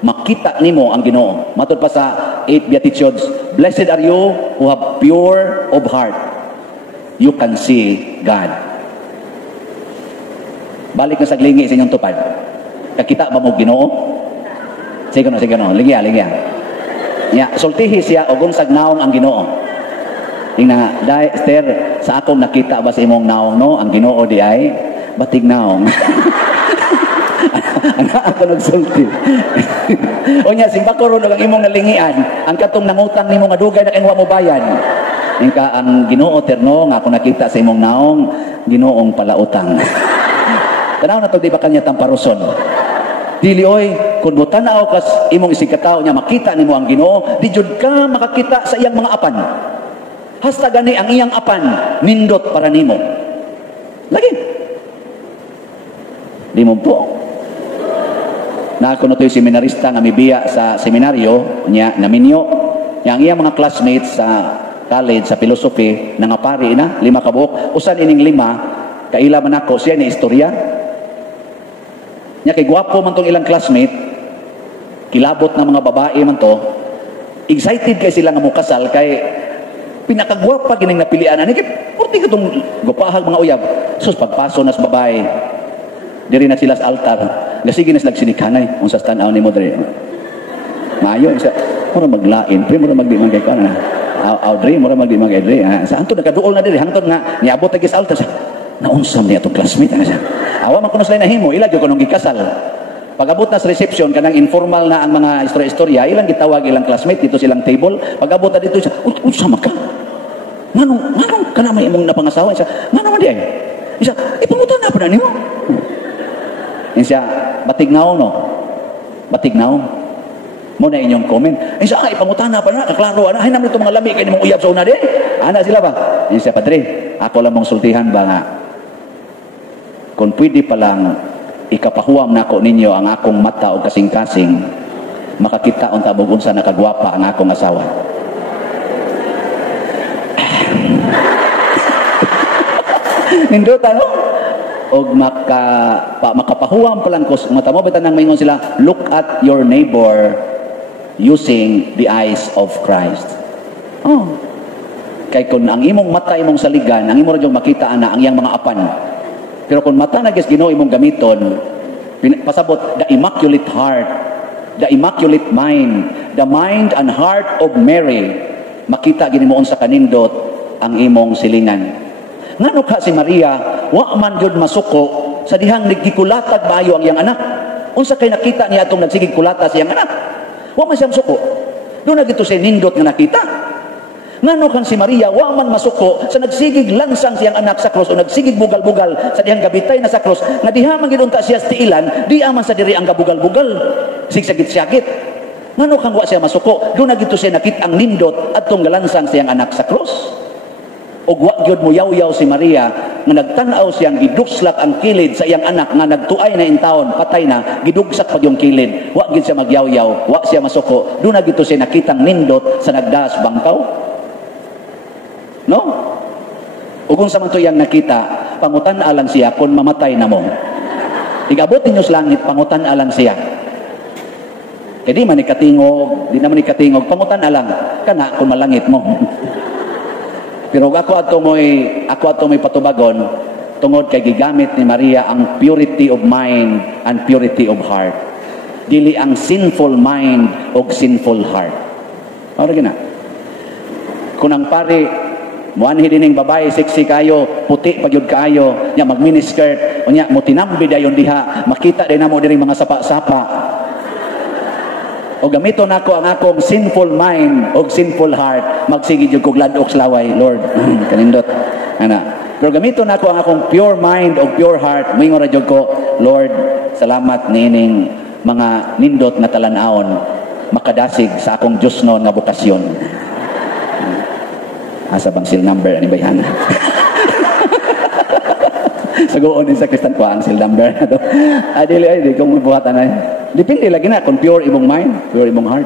Makita nimo ang Ginoo. Matud pa sa 8 Beatitudes, blessed are you who have pure of heart. You can see God. Balik na sa glingi sa inyong tupad. Kakita ba mo Ginoo? Sige no. Ligya. Ya, sultihi siya og unsag naong ang Ginoo. Tingna, dai Esther, sa akong nakita ba sa imong naong no, ang Ginoo di ay batig naong. Ako nagsulti. Unya simba ko ron ang imong nalingian, ang katong nangutang nimo nga dugay na kay wa mo bayan. Ingka ang Ginoo terno nga ako nakita sa imong naong, Ginoong palautang. Tanaw na to di ba kanya tamparuson. Dili oy, kun mo tanaw kas imong isigkataw nya makita nimo ang Ginoo, di jud ka makakita sa iyang mga apan. Hasta gani ang iyang apan nindot para nimo. Lagi. Di mo po. Na ako na ito'y seminarista nga mibiya sa seminaryo, niya, naminyo. Yang iya mga classmates sa college, sa philosophy, nangapari na, 5 kabuok. Usan ining 5, kaila man ako, siya ni istorya. Nya kay gwapo man tong ilang classmate, kilabot na mga babae man to, excited kay sila nga mo kasal, kay pinakagwapa gining napilian. Ani kay purti ka tong gupahag mga uyab. Sus, pagpaso nas babae, diri na sila sa altar. Gasige na sila sinikanay, unsa tanaw ni mo diri. Maayo isa, mura maglain, pre mura magdi man kay kana. Audrey, mura magdi man kay Audrey. Sa antod nakaduol na diri, hangtod nga niabot tagi sa altar. Naunsam niya itong classmate. Awa man kuno sila nahimo, ila gyud kunong gikasal. Pag-abot na sa reception, kanang informal na ang mga istorya-istorya, ilang gitawag ilang classmate dito silang table. Pag-abot na dito siya, unsa man ka? Manong kana may imong napangasawa siya. Manong man di ay. Isa, ipangutan na pa na niyo. Siya, batignaw no. Batignaw. Mo na inyong comment. Siya, ipangutan na pa na, kaklaro ana, hay naman ito mga lami kay nimong uyab sa una di. Ana sila ba? Siya, padre, ako lang mong sultihan ba nga kung pwede palang ikapahuam na ako ninyo ang akong mata o kasing-kasing, makakita ang tabog unsa nakagwapa ang akong asawa. Nindutan no? O makapahuam palang ko, mata mo bitan nang maingon sila, look at your neighbor using the eyes of Christ. Oh. Kay kung ang imong mata imong saligan, ang imong radyong makita ana ang iyang mga apan. Pero kung mata na guys Ginoo imong gamiton, pasabot the immaculate heart, the immaculate mind, the mind and heart of Mary, makita gini mo unsa kanindot ang imong silingan. Ngano ka si Maria, wa man gyud masuko sa dihang nagkikulatag maayo ang iyang anak. Unsa kay nakita niya atong nagsigig kulata sa iyang anak? Wa man siyang suko. Doon na gito siya nindot nga nakita. Ngano kan si Maria, wa man masuko sa nagsigig lansang siyang anak sa krus o nagsigig bugal-bugal sa dihang gabitay na sa krus, nga diha man gid unta siya sa tiilan, di aman sa diri ang gabugal-bugal. Sigsagit-sagit. Ngano kang wa siya masuko? Doon na gito siya nakita ang nindot atong galansang siyang anak sa krus. Og wa gyud mo yaw-yaw si Maria nga nagtan-aw siyang gidukslak ang kilid sa iyang anak nga nagtuay na intawon, patay na, gidugsak pag yung kilid. Wa gyud siya magyaw-yaw, wa siya masuko. Doon na gito siya nakitang nindot sa nagdaas bangkaw. No? Ug kung sa man to yang nakita, pangutan alang siya kung mamatay na mo. Igabot ninyo sa langit, pangutan alang siya. Kaya di man ikatingog, di naman ikatingog, pangutan alang kana kung malangit mo. Pero ako ato mo'y patubagon tungod kay gigamit ni Maria ang purity of mind and purity of heart. Dili ang sinful mind o sinful heart. Ano gina? Kung ang pari muanhi dining babae sexy kayo, puti pagyud kayo, nya mag-miniskirt, unya mo tinambi dayon diha, makita din namo diri mga sapa-sapa. O gamiton nako ang akong sinful mind o sinful heart, magsige jud kog ladok slaway, Lord. Kanindot. Ana. Pero gamiton nako ang akong pure mind o pure heart, moingon ra jud ko, Lord, salamat niining mga nindot nga talan-aon makadasig sa akong Dios noon nga bukasyon. Asa bang seal number ani bayhana? Sagoon din sa Kristan ko ang seal number na to. Adili ay di kong buhatan ay. Depende lagi na kung pure imong mind, pure imong heart.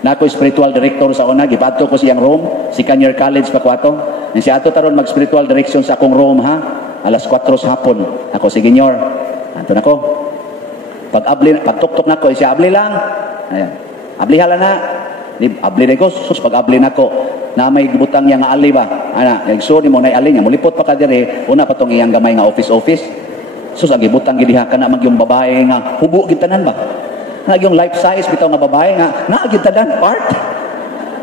Na ako spiritual director sa una, gipadto ko siyang Rome, si Kanyar College pa ko ato. Ni si ato taron mag spiritual direction sa akong Rome ha. Alas 4 sa hapon. Ako si Ginyor. Ato nako. Pagtuktok nako, siya abli lang. Ayan. Abli hala na. Abli na ko, sus pag abli nako. Na may butang niya nga ali ba? Ana, nagsuon mo na ali niya. Mulipot pa ka dire, una pa tong iyang gamay nga office. Sus agi butang gidiha kana mag yung babae nga hubo gid tanan ba? Nag yung life size bitaw nga babae nga naagid tanan part.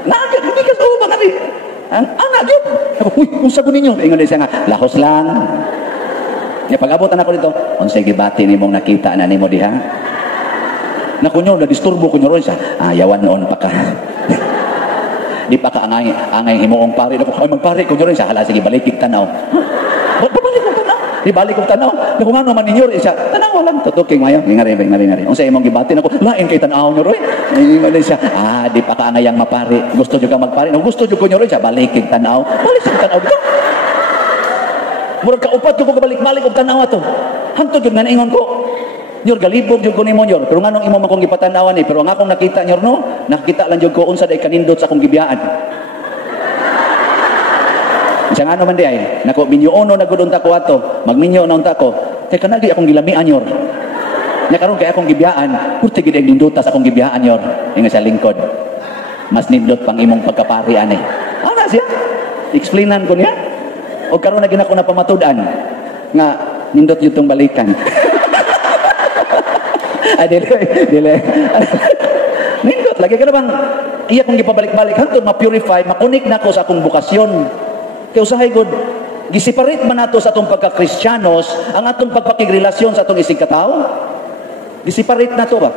Naagid bikas o ba kani? Ang naagid. Uy, unsa ko ninyo? Ingon siya nga lahos lang. Ya pag-abutan ako dito, unsay gibati nimong nakita na nimo diha? Nakunyo na disturbo ko nyo ron siya. Yawan noon pa ka. Di pa ka angay himuong pare. Ay magpare ko nyo ron siya. Hala sige balikig tanaw. Babalik kong tanaw. Di balik kong tanaw. Kung ano man ninyo rin siya. Tanaw lang. Tutuking mayo. Ngari. Kung sa imong gibatin ako, lain kay tanaw nyo rin. Ngayon siya. Di pa ka angayang mapare. Gusto nyo kang magpare. Kung gusto nyo ko nyo rin siya. Balikig tanaw. Balikig tanaw dito. Murag kaupat yung ko kabalik-balik og tanawa to. Hantod yun nga naingon ko. Nyor, galibog yun ko ni mo, Nyor. Pero nga nung imo makong gipatanawan pero ang akong nakita, Nyor, no? Nakita lang yun ko unsa day kanindot sa akong gibiyaan. Siya nga naman di ay, nako, minyo ono na gudon ta ko ato, magminyo na unta ko, kay kanagi akong gilamian, Nyor. Nya karon kay akong gibiyaan, purti gid ang ninduta sa akong gibiyaan, Nyor. Ingon sa lingkod. Mas nindot pang imong pagkapari ani. Ana siya. Explainan ko niya. O karon na ginako na pamatud-an nga nindot yun tong balikan. Dili. Nindot lagi ka bang iya kong gipabalik-balik hangtod ma-purify, makunik nako sa akong bukasyon. Kay usahay gud gisiparate man nato sa atong pagka-Kristiyanos ang atong pagpakigrelasyon sa atong isig katao. Gisiparate nato ba?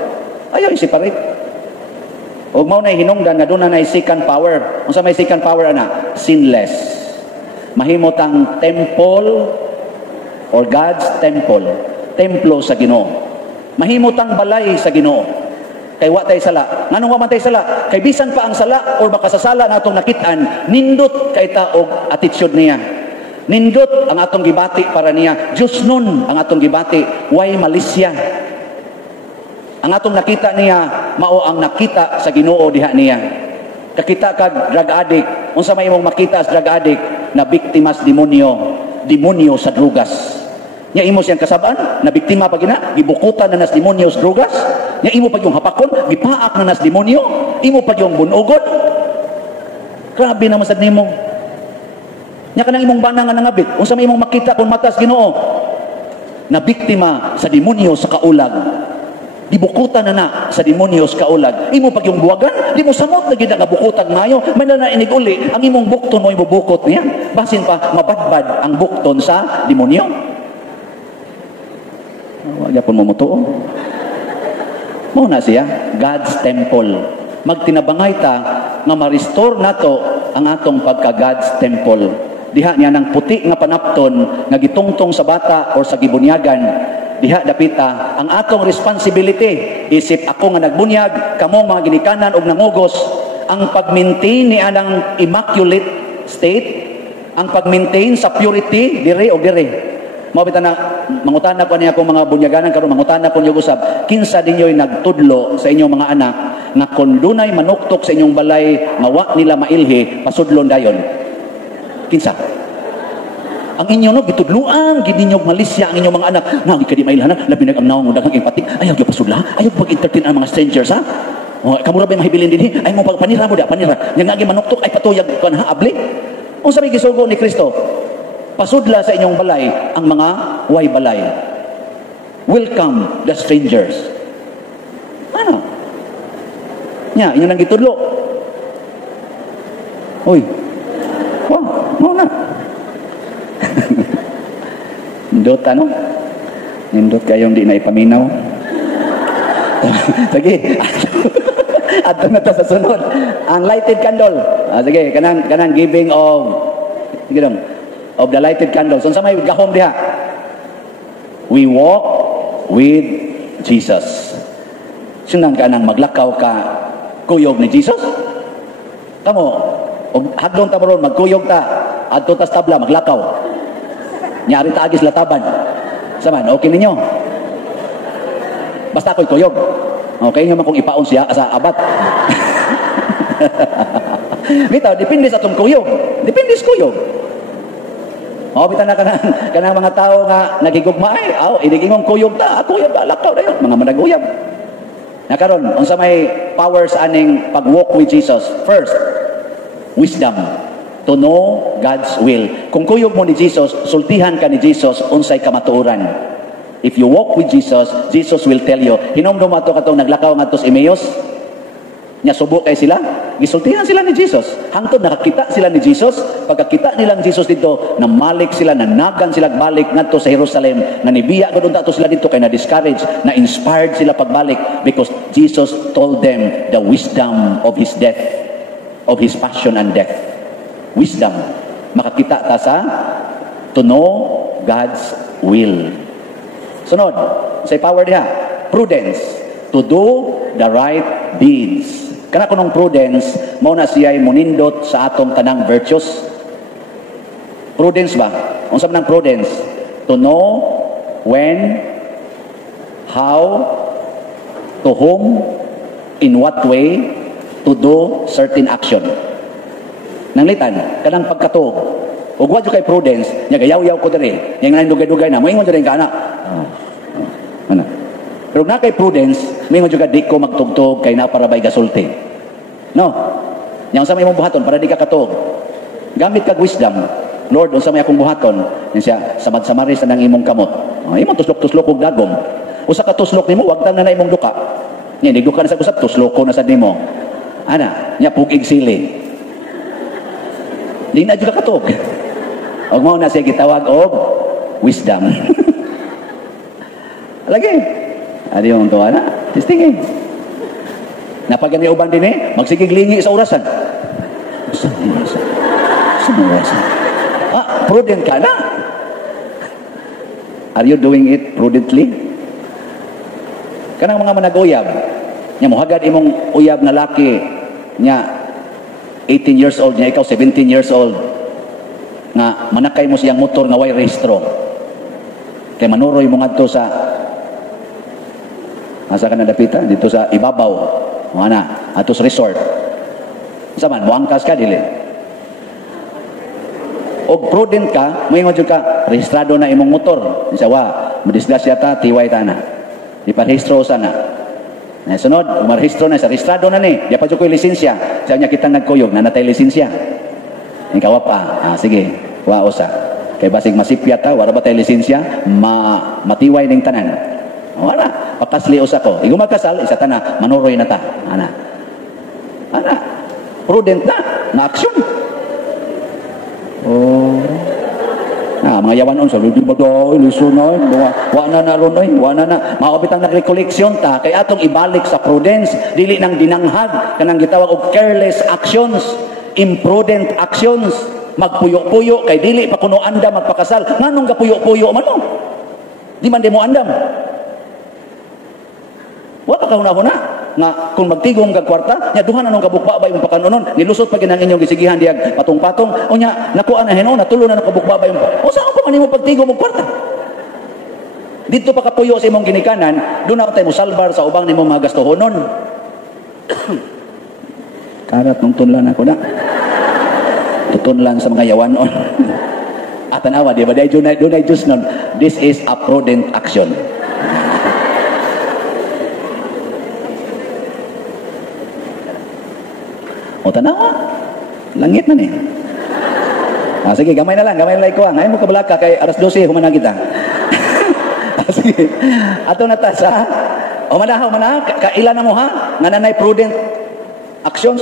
Ayaw isiparate. O mao na hinungdan nga doon na second power. Unsa may second power ana? Sinless. Mahimo tang temple or God's temple. Templo sa Ginoo. Mahimo tang balay sa Ginoo. Kay wa tay sala. Nganong wa man tay sala? Kay bisan pa ang sala or makasasala natong nakit-an, nindot kay ta og attitude niya. Nindot ang atong gibati para niya. Diyos nun ang atong gibati. Way malisya. Ang atong nakita niya, mao ang nakita sa Ginoo diha niya. Kakita kag drug addict, unsa may imong makita sa drug addict na biktima sa demonyo sa drugas. Nya imo siyang kasaban, na biktima pa gina, gibukutan na nas demonyo sa drugas. Nya imo pa yung hapakon, gipaak na nas demonyo, imo pa yung bunugon. Grabe naman sad nimo. Nya kanang imong bana nga nangabit, unsa may imong makita kun matas Ginoo na biktima sa demonyo sa kaulag. Dibukutan na sa demonyos kaulag. Imo pag yung buwagan, di mo samot na gid nga bukutan ngayo. May nanainig uli, ang imong bukton mo ibubukot niya. Basin pa mabadbad ang bukton sa demonyo. Wala pun mamutuo. Mo na siya, God's temple. Magtinabangay ta nga ma-restore nato ang atong pagka-God's temple. Diha niya ng puti nga panapton nga gitungtong sa bata or sa gibunyagan. Diha dapita ang atong responsibility isip ako nga nagbunyag kamo mga ginikanan og nangugos ang pag-maintain ni anang immaculate state, ang pag-maintain sa purity dire o dire. Mao bitan na mangutana ko niya akong mga bunyaganan karon mangutana ko niyo usab kinsa dinyoy nagtudlo sa inyong mga anak nga kun dunay manuktok sa inyong balay nga wa nila mailhi pasudlon dayon. Kinsa? Ang inyo no gitudluan gid ninyo malisya ang inyong mga anak na gikadi mailhanan labi nagamnaw mo daghang empatik ayaw gyud pasudla ayaw pag-entertain ang mga strangers ha o kamura ba mahibilin dinhi ay mo pagpanira mo da panira nga gi manuktok ay patuyag kan ha abli unsa may gisugo ni Kristo pasudla sa inyong balay ang mga way balay welcome the strangers ano nya inyo nang gitudlo oy wow mo na Nindot ano? Nindot kayong di na ipaminaw. Sige. Ato na to sa sunod. Ang lighted candle. Sige, kanang giving of the lighted candle. So sa may gahom diha. We walk with Jesus. Sinang kanang maglakaw ka kuyog ni Jesus? Kamo, og hadlong ta maron magkuyog ta adto tas tabla maglakaw. Nyari ta agis lataban. Saman, okay ninyo. Basta ako'y kuyog. Okay nyo man kung ipaon siya sa abat. Bitaw, depende sa itong kuyog. Depende sa kuyog. Bitaw na kanang mga tao nga nagigugma ay, inigingong kuyog ta, kuyog ta, lakaw na yun. Mga managuyab. Nakaroon, unsa may powers aning pag-walk with Jesus. First, wisdom. To know God's will. Kung kuyog mo ni Jesus, sultihan ka ni Jesus, unsay kamatuoran. If you walk with Jesus, Jesus will tell you. Hinomdom ato katong naglakaw ngadto sa Emmaus. Nya subo kay sila, gisultihan sila ni Jesus. Hangtod nakakita sila ni Jesus. Pagkakita nilang Jesus dito, namalik sila, nanagan sila balik ngadto sa Jerusalem. Nanibiya gud unta sila dito kay na discourage, na inspired sila pagbalik because Jesus told them the wisdom of his death, of his passion and death. Wisdom. Makakita ta sa to know God's will. Sunod, say power diha. Prudence. To do the right deeds. Kana kunong prudence, mao na siya'y munindot sa atong tanang virtues. Prudence ba? Unsa man ang prudence? To know when, how, to whom, in what way, to do certain action. Nanglitan, kanang pagkatuog. Ug wa jud kay prudence, nya gayaw-yaw ko diri. Yang nang dugay-dugay na, moingon jud ka ana. Ana. Pero na kay prudence, moingon jud ka di ko magtugtog kay na para bay gasulti. No. Yang sa may imong buhaton para di ka katuog. Gamit kag wisdom. Lord, unsa may akong buhaton? Yan siya, samad-samari sa nang imong kamot. Imong tuslok-tuslok og dagom. Usa ka tuslok nimo, wag na imong duka. Nya digduka na sa usab, tusloko na sa nimo. Ana, nya pugig sili. Di na jud ka katuog. Og mao na siya gitawag og wisdom. Lagi. Adi yung tuwa na. Testingin. Napagani uban din magsigig lingi sa orasan. Sa orasan. Prudent ka na. Are you doing it prudently? Kanang mga manag-uyab, nya mohagad imong uyab na laki, nya 18 years old, nya ikaw 17 years old, nga manakay mo siyang motor nga way rehistro. Kay manuroy mo ngadto sa asa ka nadapita dito sa ibabaw. Mo ana, ato sa resort. Sa man moangkas ka dili. Og prudent ka, moingon jud ka, rehistrado na imong motor. Isa wa, madisgrasya ta, tiway ta na. Iparehistro sana. Na sunod, umarehistro na sa rehistrado na ni. Di pa jud koy lisensya. Sa nya kitang nagkuyog na natay lisensya. Ikaw pa. Sige. Wa usa. Kay basig masipya ta, wala ba tay lisensya, matiway ning tanan. Wala. Pakasli usa ko. Igo magkasal, isa ta na, manuroy na ta. Ana. Prudent na. Na action. Mga yawanon sa ludi ba daw, lisunoy, wa na ron, wa na. Makapitang nag-recollection ta, kay atong ibalik sa prudence, dili nang dinanghag, kanang gitawag og careless actions, imprudent actions, magpuyo-puyo, kay dili pa kuno andam magpakasal, nganong gapuyo-puyo man mo? Di man di mo andam. Wa pa kahuna-huna nga kung magtigom kag kwarta nya duha na nung kabukbabay mong pakanunon nilusot pa ginang inyong gisigihan diag patong-patong o nya nakuha na hinon natulo na nung kabukbabay mong o saan pa man imo pagtigom og kwarta dito pa kapuyo sa imong ginikanan doon na tayo mo salbar sa ubang nimo mga gastuhonon. Karat nung tunlan ako na tutunlan sa mga yawanon. At tanawa di ba dahil dunay Diyos nun, this is a prudent action. O tanawa, langit man sige, gamay na lang ikuha. Ngayon mo kabalaka kay aras 12, humana kita. Sige, ato na ta sa, humana, kailan na mo ha, nga nanay prudent actions.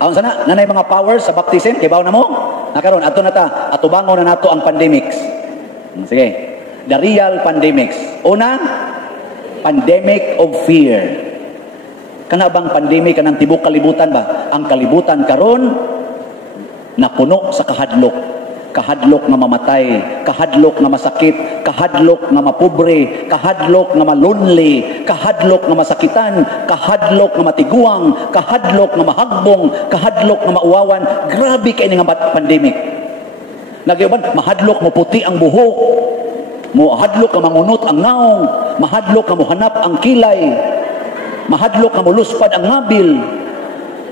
Awan sana, nanay mga powers sa baptism, kay baw na mo. Nakaroon, ato na ta, atubango na nato ang pandemics. Sige, the real pandemics. Una, pandemic of fear. Kana bang pandemic kanang tibok kalibutan ba? Ang kalibutan karon napuno sa kahadlok. Kahadlok na mamatay, kahadlok na masakit, kahadlok na mapobre, kahadlok na malonely, kahadlok na masakitan, kahadlok na matiguang, kahadlok na mahagbong, kahadlok na mauwawan. Grabe kay nga pandemic. Nagyuban, mahadlok mo puti ang buhok, mahadlok na mangunot ang ngaong, mahadlok na muhanap ang kilay, mahadlok na muluspad ang habil,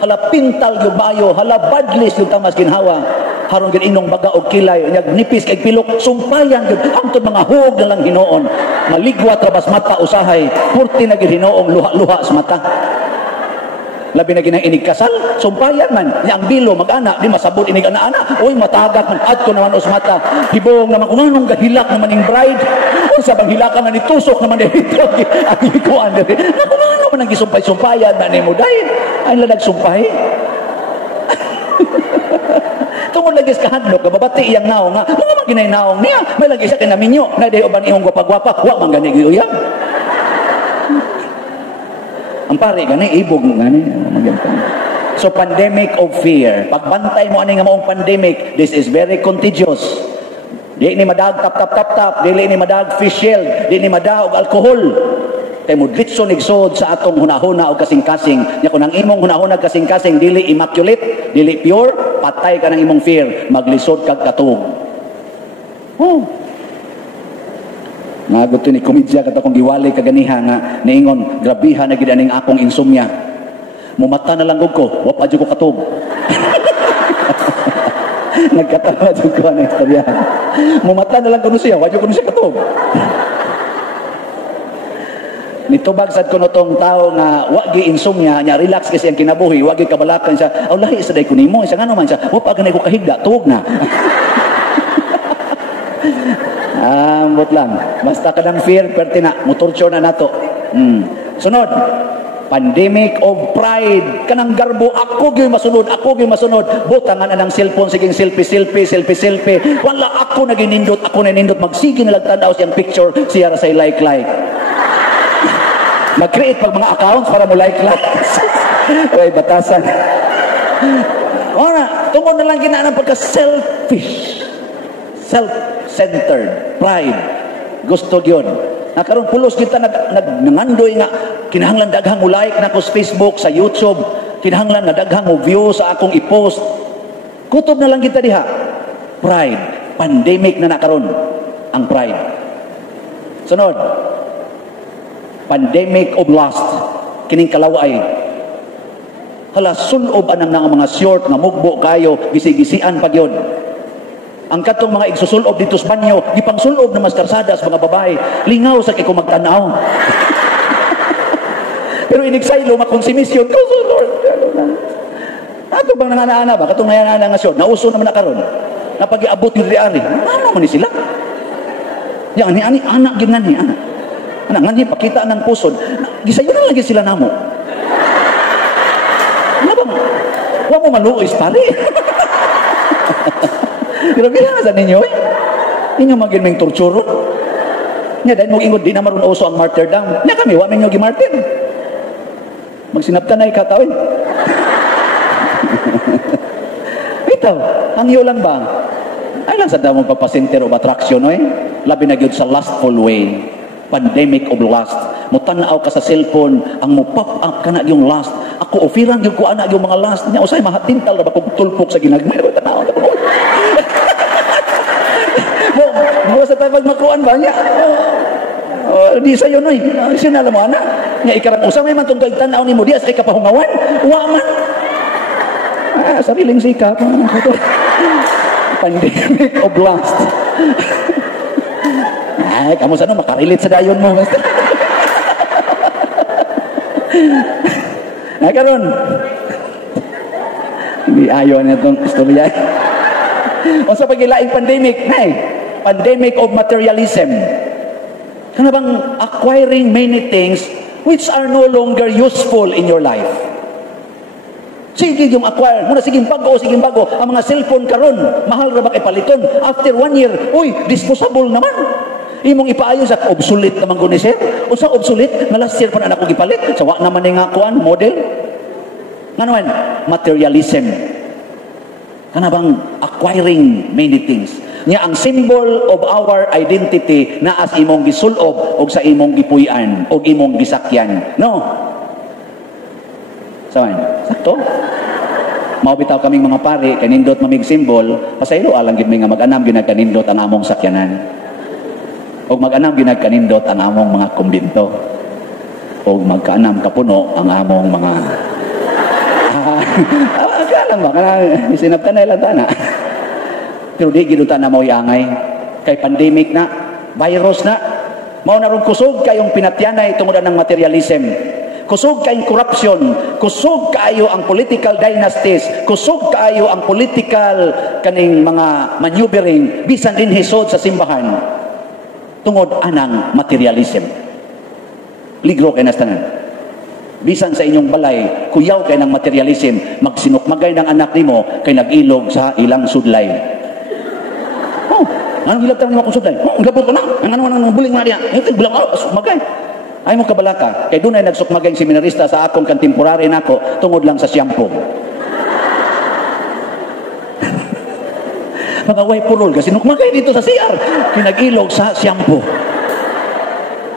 hala pintal yung bayo, hala badlis yung tamas ginhawa, haron gid inong baga og kilay, nyag nipis kay pilok, sumpayan gid angtod mga hug na lang hinoon, maligwat rabas mata usahay, purti na gid hinoong luha-luha sa mata. Labi na ginang inig kasal, sumpayan man, nya ang bilo mag-ana, di masabot inig ana-ana, oy matagak man adto naman us mata, hibong naman kung anong gahilak naman ning bride, o sa bang hilakan na nitusok naman dito, ang ikuan diri. Kung ano man ang gisumpay-sumpayan na ni mo dahil, ay lalag sumpay. Tungod lagi sa kahadlok, babati iyang naong nga, mga man ginay naong niya, may lagi siya kinaminyo, na di uban ihong gwapa-gwapa, wa man gani giyuyang. Ang pare gani ibog mo gani. So pandemic of fear. Pagbantay mo ani nga maong pandemic, this is very contagious. Di ni madag tap, dili ni madag face shield, di ni madag og alcohol. Kay mo ditso nigsod sa atong hunahuna og kasing-kasing. Nya kun ang imong hunahuna kasing-kasing dili immaculate, dili pure, patay ka ng imong fear, maglisod kag katog. Oh. Naguto ni komedya kat akong giwali kaganiha nga niingon, grabiha na gid aning akong insomnia. Mumata na lang ko, wa pa jud ko katog. Nagkatawa jud ko ang istorya. Mumata na lang kuno siya, wa jud kuno siya katog. Nitubag sad kuno tong tao nga wa gi insomnia, nya relax kasi ang kinabuhi, wa gi kabalakan siya. Aw lahi sa day ko nimo, isa ngano man siya, wa pa ganay ko kahigda, tuog na. Ambot lang. Basta ka ng fear, pertina, mutorture na nato. Sunod, pandemic of pride. Kanang garbo, ako gyud masunod, ako gyud masunod. Butangan na ng cellphone, siging selfie. Wala ako naginindot, ako nanindot. Magsige na lang tanaw siyang picture, siya say like. Mag-create pag mga accounts para mo like. Uy, batasan. Ora, tungkol na lang ginaan pagka-selfish. Self-centered, pride. Gusto yun. Nakaroon pulos kita nangandoy nga, kinahanglan daghang mo like na ko sa Facebook, sa YouTube, kinahanglan na daghang mo view sa akong i-post. Kutob na lang kita diha. Pride. Pandemic na nakaroon ang pride. Sunod. Pandemic of lust. Kining kalaway. Hala, sulob anang mga short nga mugbo kayo, gisi-gisian pag yun. Ang katong mga igsusulob dito sa banyo, gipang sulob na mas karsada sa mga babae, lingaw sa kay magtanaw. Pero inigsaylo, makonsimisyon, kauso Lord. Ato bang nanganaana ba? Katong nanganaana nga siya, nauso naman na karon. Napag-iabot yung riari. Ano man ni sila? Yan, ani, anak, ginani, anak. Anak, ngani, pakita ng pusod. Gisayo na lagi sila namo. Ano bang? Huwag mo maluoy, pare. Grabe na sa ninyo eh. Ninyo maging may torturo. Nga dahil mong ingod, di na maroon uso ang martyrdom. Nga kami, wamin nyo gimartyr. Magsinaptan na ikataw eh. Ito, ang iyo lang ba? Ay lang sa damong papasenter of attraction eh. Labi na gyud sa lustful way. Pandemic of lust. Mutanaw ka sa cellphone, ang mo pop up ka na yung lust. Ako, ofiran yung ko anak yung mga lust. Nya usay mahatintal na ba kung tulpok sa ginagmay. Tanaw na ba? Mo sa tayo magmakuan ba niya? Di sa'yo no eh. Sinala mo anak. Nga ikarang usang may man itong tanaw ni mo. Di asay kapahungawan. Uwa man. Sariling sikap. Pandemic of lust. Ay, kamu sana makarelate sa dayon mo. Ay, karon. Hindi ayaw na itong istorya. O sa pagilaing pandemic, pandemic of materialism. Kana bang acquiring many things which are no longer useful in your life. Sige yung acquire. Muna siging bago. Ang mga cellphone karon, mahal ra ba kay paliton? After 1 year, uy, disposable naman. Imong ipaayo sa obsolete naman guni sir. O sa obsolete, na last year pa na ako gipalit. So, wa naman nga kuan, model. Nga naman, materialism. Kana bang acquiring many things. Nga ang symbol of our identity na as imong gisulob o sa imong gipuy-an o imong gisakyan. No? Saman, sakto? Maubitaw kaming mga pare, kanindot mamig symbol, pasaylo alang gid may nga mag-anam ginagkanindot ang among sakyanan. O mag-anam ginagkanindot ang among mga kumbinto. O magkaanam kapuno ang among mga akala ba kana sinaptan na ilang tana. Pero di ginutan na mo iangay kay pandemic na, virus na. Mao na ron kusog kayong pinatyanay tungod ng materialism. Kusog kayong corruption, kusog kayo ang political dynasties, kusog kayo ang political kaning mga maneuvering bisan din hisod sa simbahan. Tungod anang materialism. Ligro kay nastanan. Bisan sa inyong balay, kuyaw kay ng materialism, magsinukmagay ng anak nimo kay nag-ilog sa ilang sudlay. Oh, anong ilag tayo akong sudlay? Oh, gabot ko na. Ang buling na niya. Ito, bulang sukmagay. Ay mo kabalaka. Kay doon ay nagsukmagay seminarista sa akong contemporary nako tungod lang sa shampoo. Mga way purol kasi nukmagay dito sa CR pinag-ilog sa shampoo.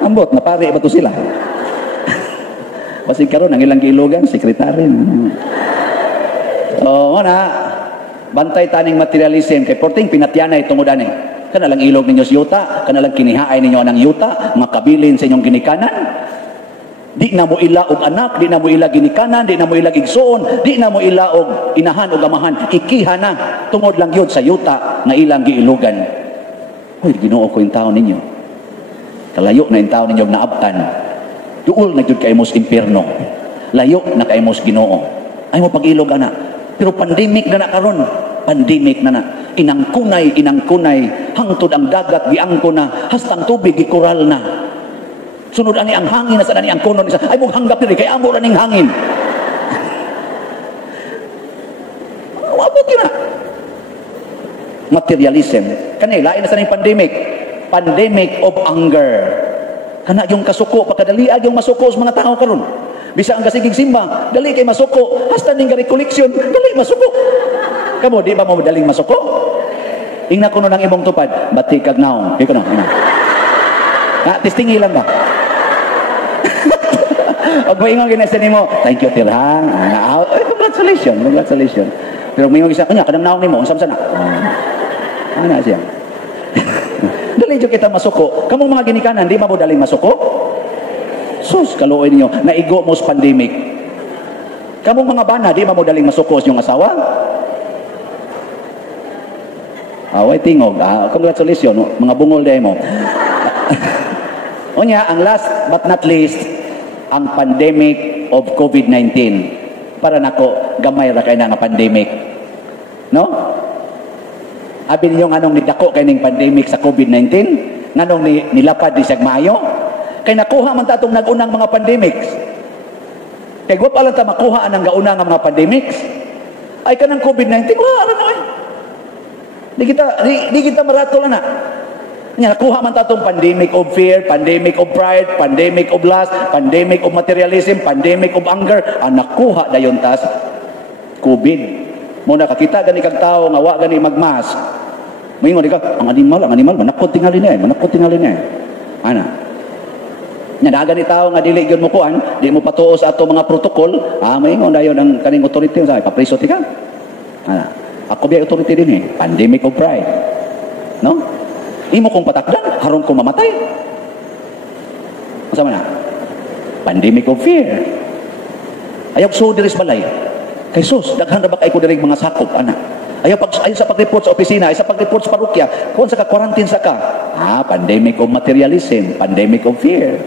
Ambot na pare ba to sila? Basig karon ang ilang giilogan sekretary. Oh, na bantay taning materialism kay porting pinatyanay tungod ani. Kana lang ilog ninyo sa yuta, kana lang kinihaay ninyo anang yuta, mga kabilin sa inyong ginikanan. Di na mo ila og anak, di na mo ila ginikanan, di na mo ila igsuon, di na mo ila og inahan og amahan, ikiha na tungod lang yun sa yuta nga ilang giilugan. Hoy, Ginoo ko yung tao ninyo. Kalayo na yung tao ninyo naabtan. Duol na jud kay mos impierno. Layo na kay mos Ginoo. Ay mo pag-ilog ana. Pero pandemic na karon. Pandemic na. Inangkunay hangtod ang dagat giangko na, hastang tubig gikural na. Sunod ani ang hangin na sa ani ang kunon isa. Ay mong hanggap diri kay amo ra ning hangin. Wabot na. Materialism. Kani lain na sa ning pandemic. Pandemic of anger. Kana yung kasuko pagkadaliag yung masuko sa mga tao karon. Bisa ang kasigig simba, dali kay masuko. Hasta ning recollection, dali masuko. Kamo di ba mo daling masuko? Ingna kuno nang imong tupad, bati kag naong. Di ko na. Na testing ilang ba? Og moingon ginasa nimo, thank you Tirhang. Congratulations. Pero moingon gisa kunya kadang naong nimo, unsam sana. Ana siya. Dali jud kita masuko. Kamong mga ginikanan di ba mo daling masuko? Sus, kaluoy ninyo, naigo mo sa pandemic. Kamong mga bana, di ba mo daling masuko sa inyong asawa? Away tingog. Congratulations, mga bungol day mo. Unya, ang last but not least, ang pandemic of COVID-19. Para nako, gamay ra kay na nga pandemic. No? Abi ninyo anong nidako kay ning pandemic sa COVID-19? Nganong nilapad di siya maayo? Kay nakuha man ta atong nagunang mga pandemics. Kay wa pa lang ta makuha anang gauna nga mga pandemics. Ay kanang COVID-19, wala na ay. Di kita maratol na. Nya nakuha man ta atong pandemic of fear, pandemic of pride, pandemic of lust, pandemic of materialism, pandemic of anger. Ang nakuha dayon tas COVID. Mo nakakita gani kag tawo nga wa gani magmask. Moingon ka, ang animal manakot tingali na. Ana. Nya dagan ni tao nga dili gyud mo kuan, di mo patuo sa ato mga protocol, moingon dayon ang kaning authority sa papriso ti ka. Ana. Ako biya authority din pandemic of pride. No? Imo kong patakdan haron ko mamatay. Unsa man na? Pandemic of fear. Ayaw so diris balay. Kay sus, daghan ra ba kay ko diri mga sakop ana. Ayaw sa pag-report sa opisina, ayaw sa pag-report sa parokya, kung sa ka-quarantine sa ka. Pandemic of materialism, pandemic of fear.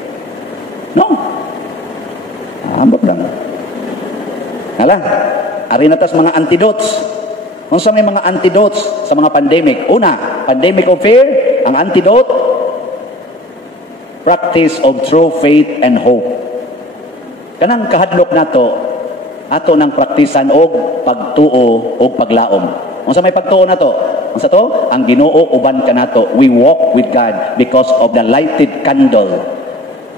No? Ambot lang. Hala, ari na tas mga antidotes. Kung sa may mga antidotes sa mga pandemic. Una, pandemic of fear, ang antidote, practice of true faith and hope. Kanang kahadlok nato, ato nang praktisan og pagtuo og paglaom. Unsa may pagtuo nato? Unsa to? Ang Ginoo uban kanato. We walk with God because of the lighted candle.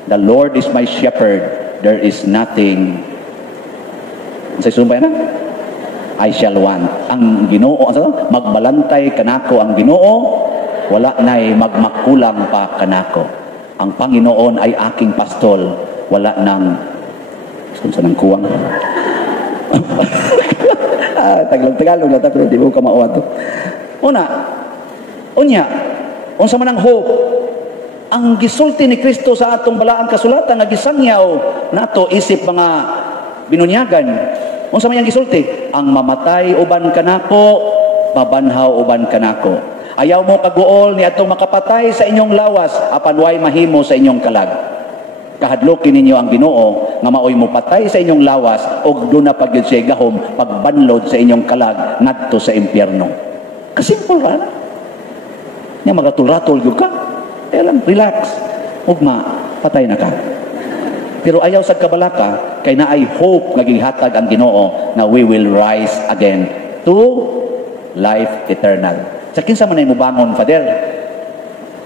The Lord is my shepherd. There is nothing. Unsa sumbay na? I shall want. Ang Ginoo, unsa to? Magbalantay kanako ang Ginoo, wala nay magmakulang pa kanako. Ang Panginoon ay aking pastol, wala nang unsa nang kuwang. Tagalog lang pero di mo ka mauwa to. Unya, unsa man ang hope? Ang gisulti ni Kristo sa atong balaang kasulatan nga gisangyaw nato isip mga binunyagan. Unsa man ang gisulti? Ang mamatay uban kanako, mabanhaw uban kanako. Ayaw mo kaguol ni atong makapatay sa inyong lawas apan way mahimo sa inyong kalag. Kahadlokin ninyo ang Ginoo nga maoy mo patay sa inyong lawas og doon na pagyud siya gahom pagbanlod sa inyong kalag ngadto sa impyerno. Kasimple ra na. Nya magatul-ratul gyud ka. Lang relax. Ugma patay na ka. Pero ayaw sa kabalaka kay naay hope nga gihatag ang Ginoo na we will rise again to life eternal. Sa kinsa man ay mo bangon, Father?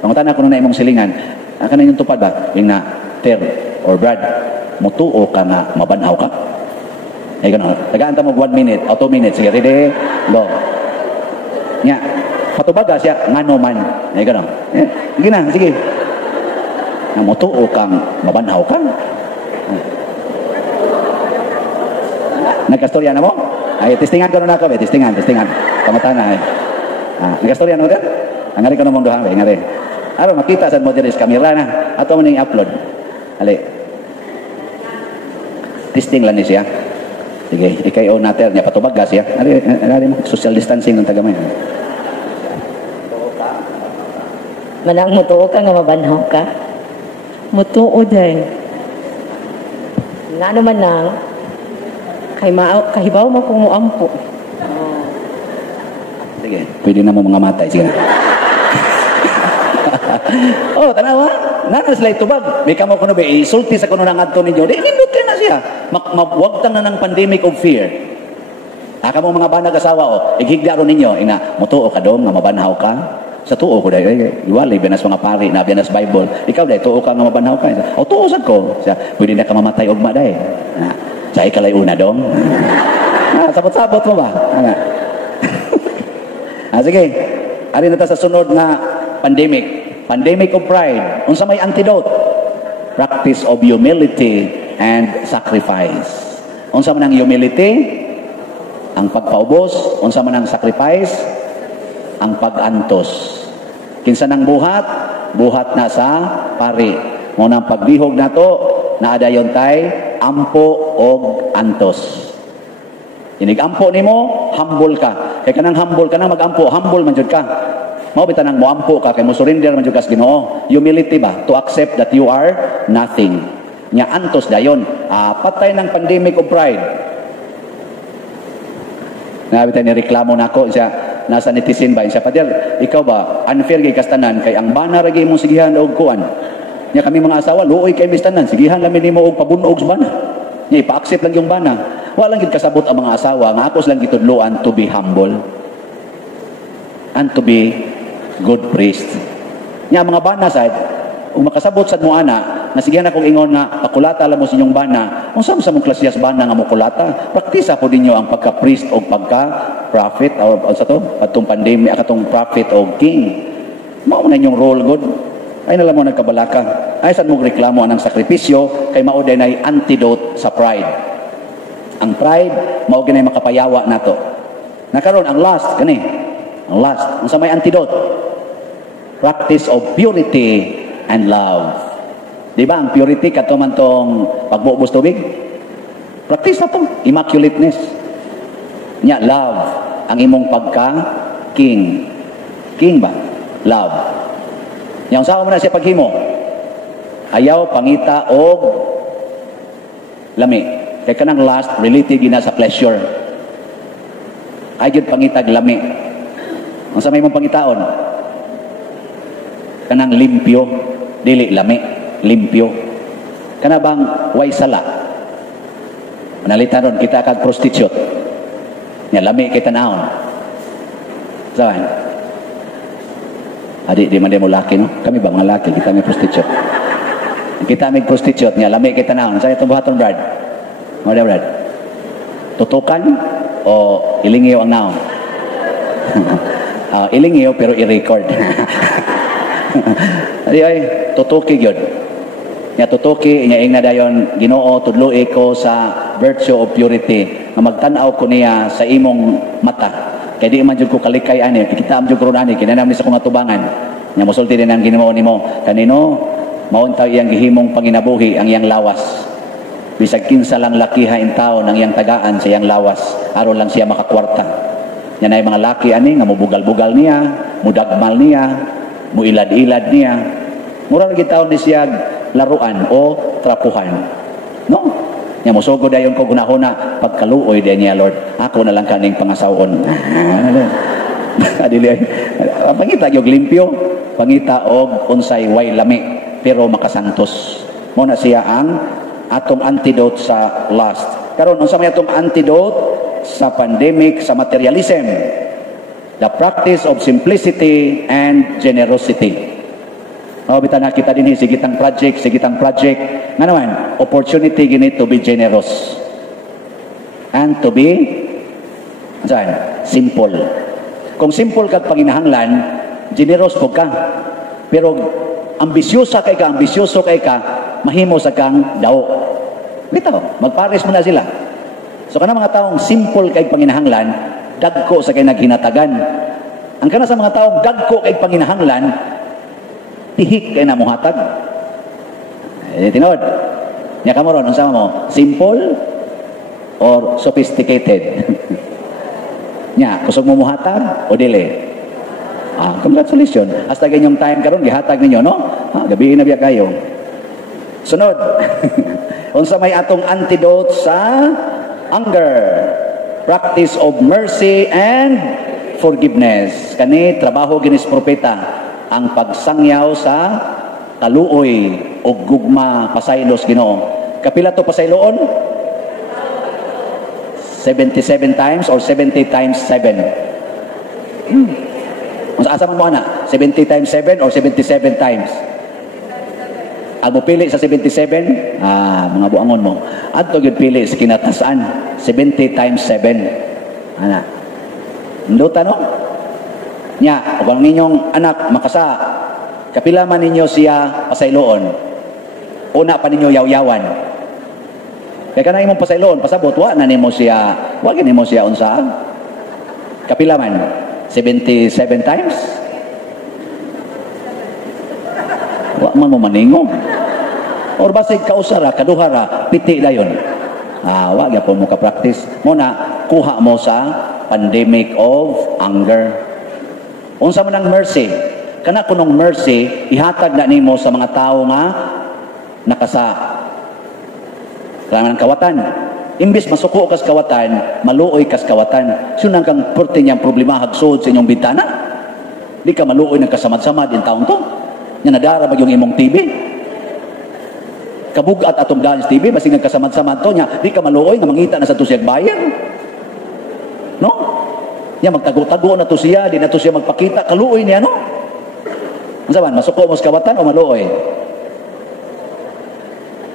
Pangutan ako na imong silingan. Aka na yung tupad ba? Yung na Ter or Brad, mutuo ka nga, mabanhaw ka. Ay gano'n. Tagaan ta mo 1 minute o 2 minutes. Sige, ready? Go. Nya, patubaga siya, ngano man. Ay gano'n. Sige na, sige. Nga mutuo kang mabanhaw ka. Nagkastorya na mo? Ay, testingan ko na ako, testingan. Pamatanan. Nagastorya na mo dyan? Ang ko namang duha, ngari. Aron makita sa mo diri sa kamera na. Ato mo ning upload. Ali. Testing lang ni siya. Sige, ikayo natin niya patubag gas ya. Ari mo social distancing ng tagamay. Manang mutuo ka nga mabanhaw ka. Mutuo day. Nga naman nang Kahibaw mo kung muampo. Sige, pwede na mo mga matay. Sige na. Oh, tanawa. Nanas lay tubag. May kamo kuno ba isulti sa kuno nang adto ninyo. Di nindot na siya. Wagtang na ng pandemic of fear. Aka mo mga banag asawa o, ighigda ron ninyo ina mutuo ka dong nga mabanhaw ka. Sa tuo ko dahil iwalay binas mga pari na binas Bible. Ikaw dahil tuo ka nga mabanhaw ka. O tuo sad ko. Siya, pwede na ka mamatay og maday. Sa ikalay una dong. Sabot-sabot mo ba? Sige. Ari na ta sa sunod na pandemic. Pandemic of pride. Unsa may antidote? Practice of humility and sacrifice. Unsa man ang humility? Ang pagpaubos. Unsa man ang sacrifice? Ang pag-antos. Kinsa nang buhat? Buhat na sa pari. Munang pagbihog na to, naadayon tay, ampo og antos. Inig-ampo nimo, humble ka. Kay kanang humble ka nang mag-ampo, humble man jud ka. Mao bitan nang moampo ka kay mo surrender man jud ka sa Ginoo. Humility ba? To accept that you are nothing. Nya antos dayon. Patay ng pandemic of pride. Nabitan ni reklamo nako siya nasa netizen ba siya padel ikaw ba unfair kay kastanan kay ang bana ra gyud imong sigihan og kuan. Nya kami mga asawa luoy kay mistanan sigihan lamin nimo og pabunog sa bana. Nya ipa-accept lang yung bana. Wala lang gid kasabot ang mga asawa nga akos lang gitudloan to be humble and to be good priest. Nya mga bana sad kung makasabot sad mo ana nga sigihan akong ingon nga pakulata lang mo sa inyong bana unsa sa mong klasyas bana nga mokulata praktisa po ninyo ang pagka-priest o pagka-prophet o sa to patong pandemya akatong prophet o king mao na inyong role good ay nalang mo nagkabalaka ay sad mo reklamo anang sakripisyo kay mao dinay antidote sa pride. Ang pride mao ginay makapayawa nato nakaron ang last kani ang last unsa may antidote practice of purity and love. Di ba ang purity kato man tong pagbubos tubig? Practice na to, immaculateness. Nya love ang imong pagka king. King ba? Love. Nya unsa man na siya paghimo? Ayaw pangita og lami. Kay kanang last related gina sa pleasure. Ay gyud pangitag lami. Unsa may imong pangitaon? Kanang limpyo, dili lami. Limpyo. Kana bang way sala? Manalita ron, kita kag prostitute. Nya lami kita naon. Saan? Adi, di man mo laki, no? Kami ba mga laki? Kita may prostitute. Kita may prostitute. Nya lami kita naon. Saan itong buhaton, Brad? Mga Brad? Tutukan o ilingiyo ang naon? Ilingiyo pero i-record. Adi ay, tutuki yun. Nya tutuki nya ing na dayon Ginoo tudloi ko sa virtue of purity nga magtan-aw ko niya sa imong mata kay di man jud ko kalikay ani kita am jud ko ani kinanam ni sa kong atubangan nya mosulti din ang Ginoo nimo kanino maun taw iyang gihimong panginabuhi ang iyang lawas bisag kinsa lang lakiha in taon ang iyang tagaan sa iyang lawas aron lang siya makakwarta nya nay mga laki ani nga mobugal-bugal niya mudagmal niya muilad-ilad niya mura lagi taon ni siya laruan o trapuhan. No? Nya mosugo dayon ko gunahuna pagkaluoy din niya Lord. Ako na lang kaning pangasawon. Adili pangita gyud limpyo, pangita og unsay way lami pero makasantos. Mo na siya ang atong antidote sa lust. Karon unsa may atong antidote sa pandemic sa materialism? The practice of simplicity and generosity. Bitan kita din sigitang project nga naman opportunity gini to be generous and to be simple. Kung simple kag panginahanglan generous pug ka pero ambisyoso kay ka mahimo sa kang daw bitaw magpares mo na sila. So kana mga taong simple kay panginahanglan dagko sa kay naghinatagan. Ang kana sa mga taong dagko kay panginahanglan, tihik kay na muhatag. Tinod. Nya kamo ron, unsama mo? Simple or sophisticated? Nya, kusog mo muhatag o dili? Congratulations. Hasta ganyong time karon gihatag ninyo, no? Gabi na biya kayo. Sunod. Unsa may atong antidote sa anger? Practice of mercy and forgiveness. Kani trabaho ginis propeta ang pagsangyaw sa kaluoy o gugma pasaylos Ginoo. Kapila to pasayloon? 77 times or 70 times 7? Asa man mo ana? 70 times 7 or 77 times? Ang pili sa 77, mga buangon mo. Adto gyud pili sa kinatasan, 70 times 7. Ana. Induta no? Nya, kung ninyong anak makasa, kapila man ninyo siya pasayloon. Una pa ninyo yaw-yawan. Kaya kanang imong pasayloon, pasabot wa na nimo siya, wa gyud nimo siya unsa? Kapila man? 77 times? Wa man mo maningo. Or basig kausara, kaduhara, piti dayon. Wa gyapon mo ka-practice. Muna kuha mo sa pandemic of anger. Unsa man ang mercy? Kana kunong mercy ihatag na nimo sa mga tawo nga nakasa. Kailangan ng kawatan. Imbis masuko kas kawatan, maluoy kas kawatan. Sunang kang purti niyang problema hagsod sa inyong bintana. Di ka maluoy ng kasamad-samad in taon to. Nga nadara ba yung imong TV? Kabugat atong dance TV, basig ng kasamad-samad to niya. Di ka maluoy na mangita na sa to siya bayan. No? Niya magtago-tago na to siya, di na to siya magpakita. Kaluoy niya, no? Ano saban, masuko mo sa kawatan o maluoy?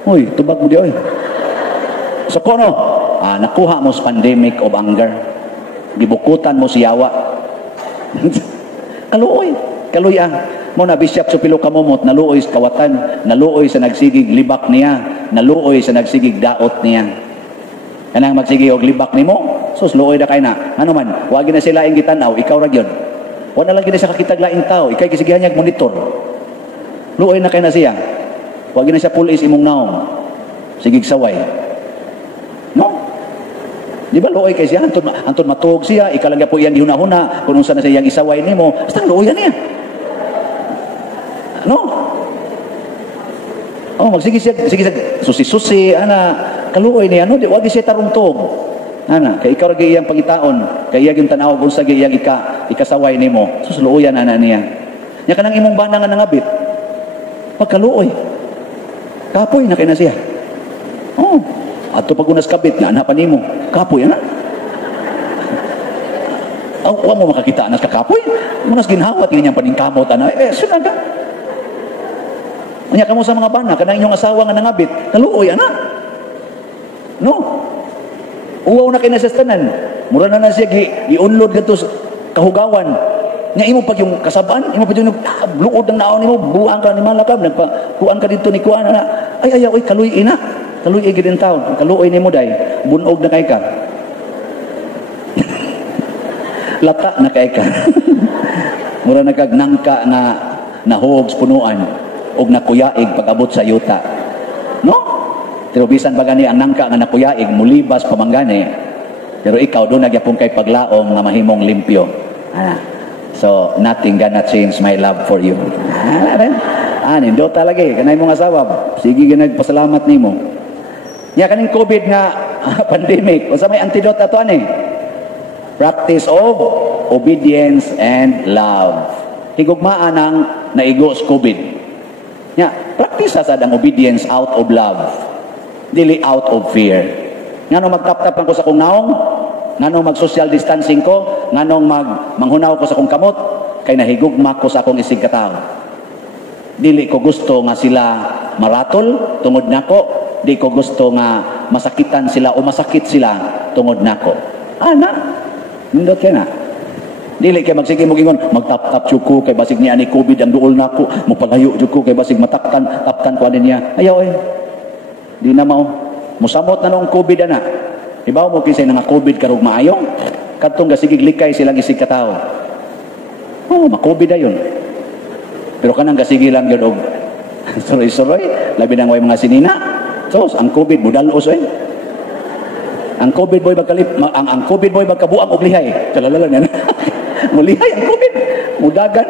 Uy, tubag mo di, oy. So kono, nakuha mo sa pandemic of anger. Gibukutan mo si yawa. Kaluoy. Kaluya. Mo na Bishop Supilo Kamumot, naluoy sa kawatan, naluoy sa nagsigig libak niya, naluoy sa nagsigig daot niya. Kanang magsigi og libak nimo, sus luoy na kay na. Ano man, wagi na sila ing gitanaw, ikaw ra gyud. Wa na lang gid sa kakitag laing tao, ikay kisigihan niya monitor. Luoy na kay na siya. Wagi na siya pulis imong naong. Sigig saway. No? Di ba luoy kay siya? Antun matuog siya, ikalang po iyang gihuna-huna, kung unsa na siya iyang isaway nimo, basta luoyan niya. No? Oh, magsige siya, susi-susi, kaluoy niya, no? Di wagi siya tarungtog. Kay ikaw ra iyang pangitaon, kay iyang tanaw kung sa iyang ikasaway nimo, susuluoyan niya. Nya kanang imong bana nga nangabit. Pagkaluoy. Kapoy na kay na siya. Oh, ato pag unas kabit nga pa nimo, kapoy ana. Wa mo makakita anas ka kapoy. Munas ginhawat niyang paningkamot ana. Sunan ka. Anya kamo sa mga bana kanang inyong asawa nga nangabit, kaluoy ana. No. Uwaw na kay na sa tanan. Mura na siya giunlod kadto kahugawan. Nya imo pag yung kasabaan, imo pag yung luod ng naon nimo, buang ka ni malakab, nagpakuan ka dito ni kuan ana. Ay oy kaluoy ina. Kaluoy gid in taon. Kaluoy nimo day, bunog na kay ka. Lata na kay ka. Mura nagkagnangka nga nahog sa punuan og nakuyaig pag-abot sa yuta. No? Pero bisan ba gani ang nangka nga nakuyaig mulibas pamanggani. Pero ikaw do nagyapon kay paglaom nga mahimong limpyo. So nothing gonna change my love for you. Nindo talaga kanay mong asawa. Sige ginagpasalamat nimo. Nya kaning COVID nga pandemic, unsa may antidote ato ani? Practice of obedience and love. Higugmaan ang naigo sa COVID. Nya, practice sa ang obedience out of love. Dili out of fear. Ngano magtap-tap ko sa kong naong, ngano mag-social distancing ko, ngano manghunaw ko sa kong kamot, kay nahigugma ko sa akong isig katao. Dili ko gusto nga sila maratol tungod nako. Di ko gusto nga masakitan sila o masakit sila tungod nako. Nindot kay na. Dili kay magsige mo gingon magtap-tap jud ko kay basig niya ni COVID ang duol nako, mopalayo jud ko kay basig mataktan ko ani niya. Ayaw Di na mao. Musamot na nung COVID ana. Ibaw mo kisay nga COVID karog maayo. Katong gasigig likay silang isig katao. Oh, makubid na yun. Pero kanang gasigi lang yun og suroy-suroy, labi nang way mga sinina. So, ang COVID budalos eh. Ang COVID boy ang COVID boy magkabuang og lihay. Kalalala na. Mulihay ang COVID. Mudagan.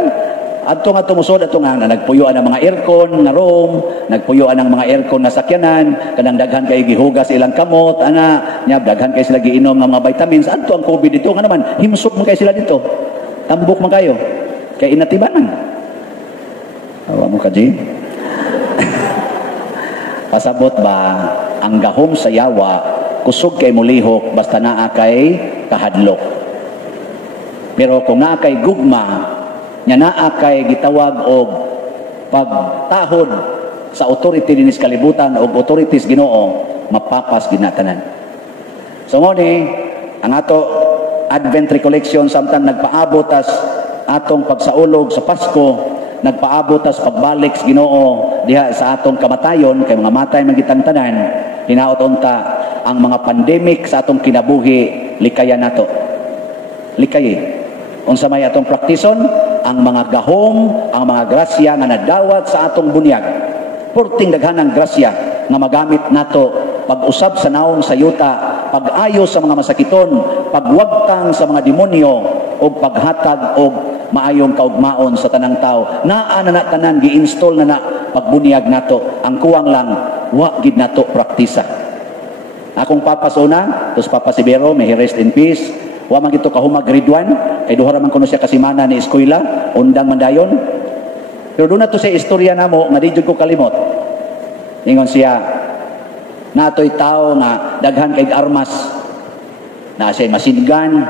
Adto nga tumusod ato nga nagpuyuan ang mga aircon na room, nagpuyuan ang mga aircon na sakyanan, kanang daghan kay gihugas ilang kamot, ana, nya daghan kay sila giinom ng mga vitamins. Adto ang COVID dito nga naman, himsok man kay sila dito. Tambok man kayo. Kay inatibanan. Awa mo ka, G? Pasabot ba ang gahom sa yawa kusog kay mulihok basta naa kay kahadlok. Pero kung naa kay gugma, nya naa kay gitawag og pagtahod sa authority dinis kalibutan og authorities Ginoo, mapapas ginatanan. So ngoni ang ato Advent recollection samtang nagpaabot as atong pagsaulog sa Pasko, nagpaabot as pagbalik sa Ginoo diha sa atong kamatayon kay mga matay man gitang tanan, hinaot unta ang mga pandemic sa atong kinabuhi likayan nato. Likay. Unsa may atong praktison ang mga gahom, ang mga grasya nga nadawat sa atong bunyag. Porting daghanang grasya nga magamit nato pag-usab sa naong sayuta, pag-ayos sa mga masakiton, pagwagtang sa mga demonyo o paghatag og maayong kaugmaon sa tanang tao. Naa na tanan gi-install na pagbunyag nato. Ang kuwang lang wa gid nato praktisa. Akong papa una, tos Papa Sibero, may he rest in peace. Wa man gito kahumag grade 1, kay duha ra man kuno siya kasimana ni eskwela, undang mandayon. Pero doon na to sa istorya namo nga di jud ko kalimot. Ingon siya, natoy tao nga daghan kay armas. Na siya machine gun,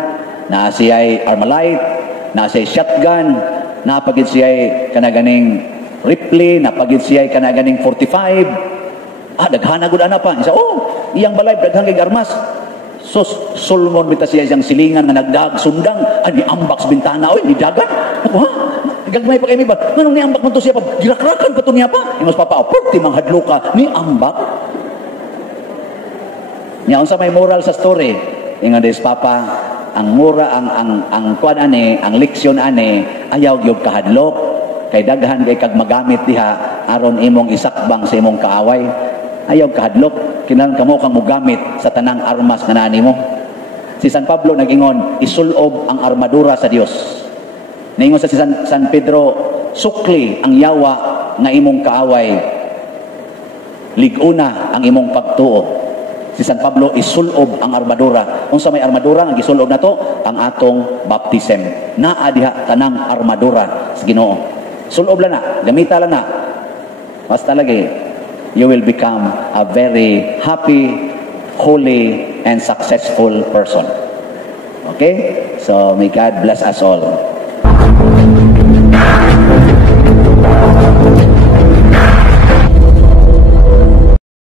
na siya Armalite, na siya shotgun, na pagid siya kanaganing Ripley, na pagid siya kanaganing 45. Daghan na gud ana pa. Isa, iyang balay daghan kay armas. So, sulmon bita siya isang silingan na nagdag sundang, ni ambak sa bintana, ni dagan. Ako, ha? Gagmay pa kayo ba? Manong ni ambak mo to siya pa? Girakrakan pa to niya pa? Yung mas papa, timang hadlo ka, ni ambak. Ngayon sa may moral sa story, yung des papa, ang mura, ang kuan ane, ang leksyon ane, ayaw yung kahadlok, kay daghan kay kag magamit diha, aron imong isakbang sa imong kaaway. Ayaw kahadlok, kinahanglan kamo kang mugamit sa tanang armas nga nani mo. Si San Pablo nag-ingon, isulob ang armadura sa Dios. Naingon sa si San Pedro, sukli ang yawa nga imong kaaway. Liguna ang imong pagtuo. Si San Pablo isulob ang armadura. Unsa may armadura nga gisulob nato? Ang atong baptism. Naa diha tanang armadura sa Ginoo. Sulob lang na, gamita lang na. Basta lagi you will become a very happy, holy, and successful person. Okay? So, may God bless us all.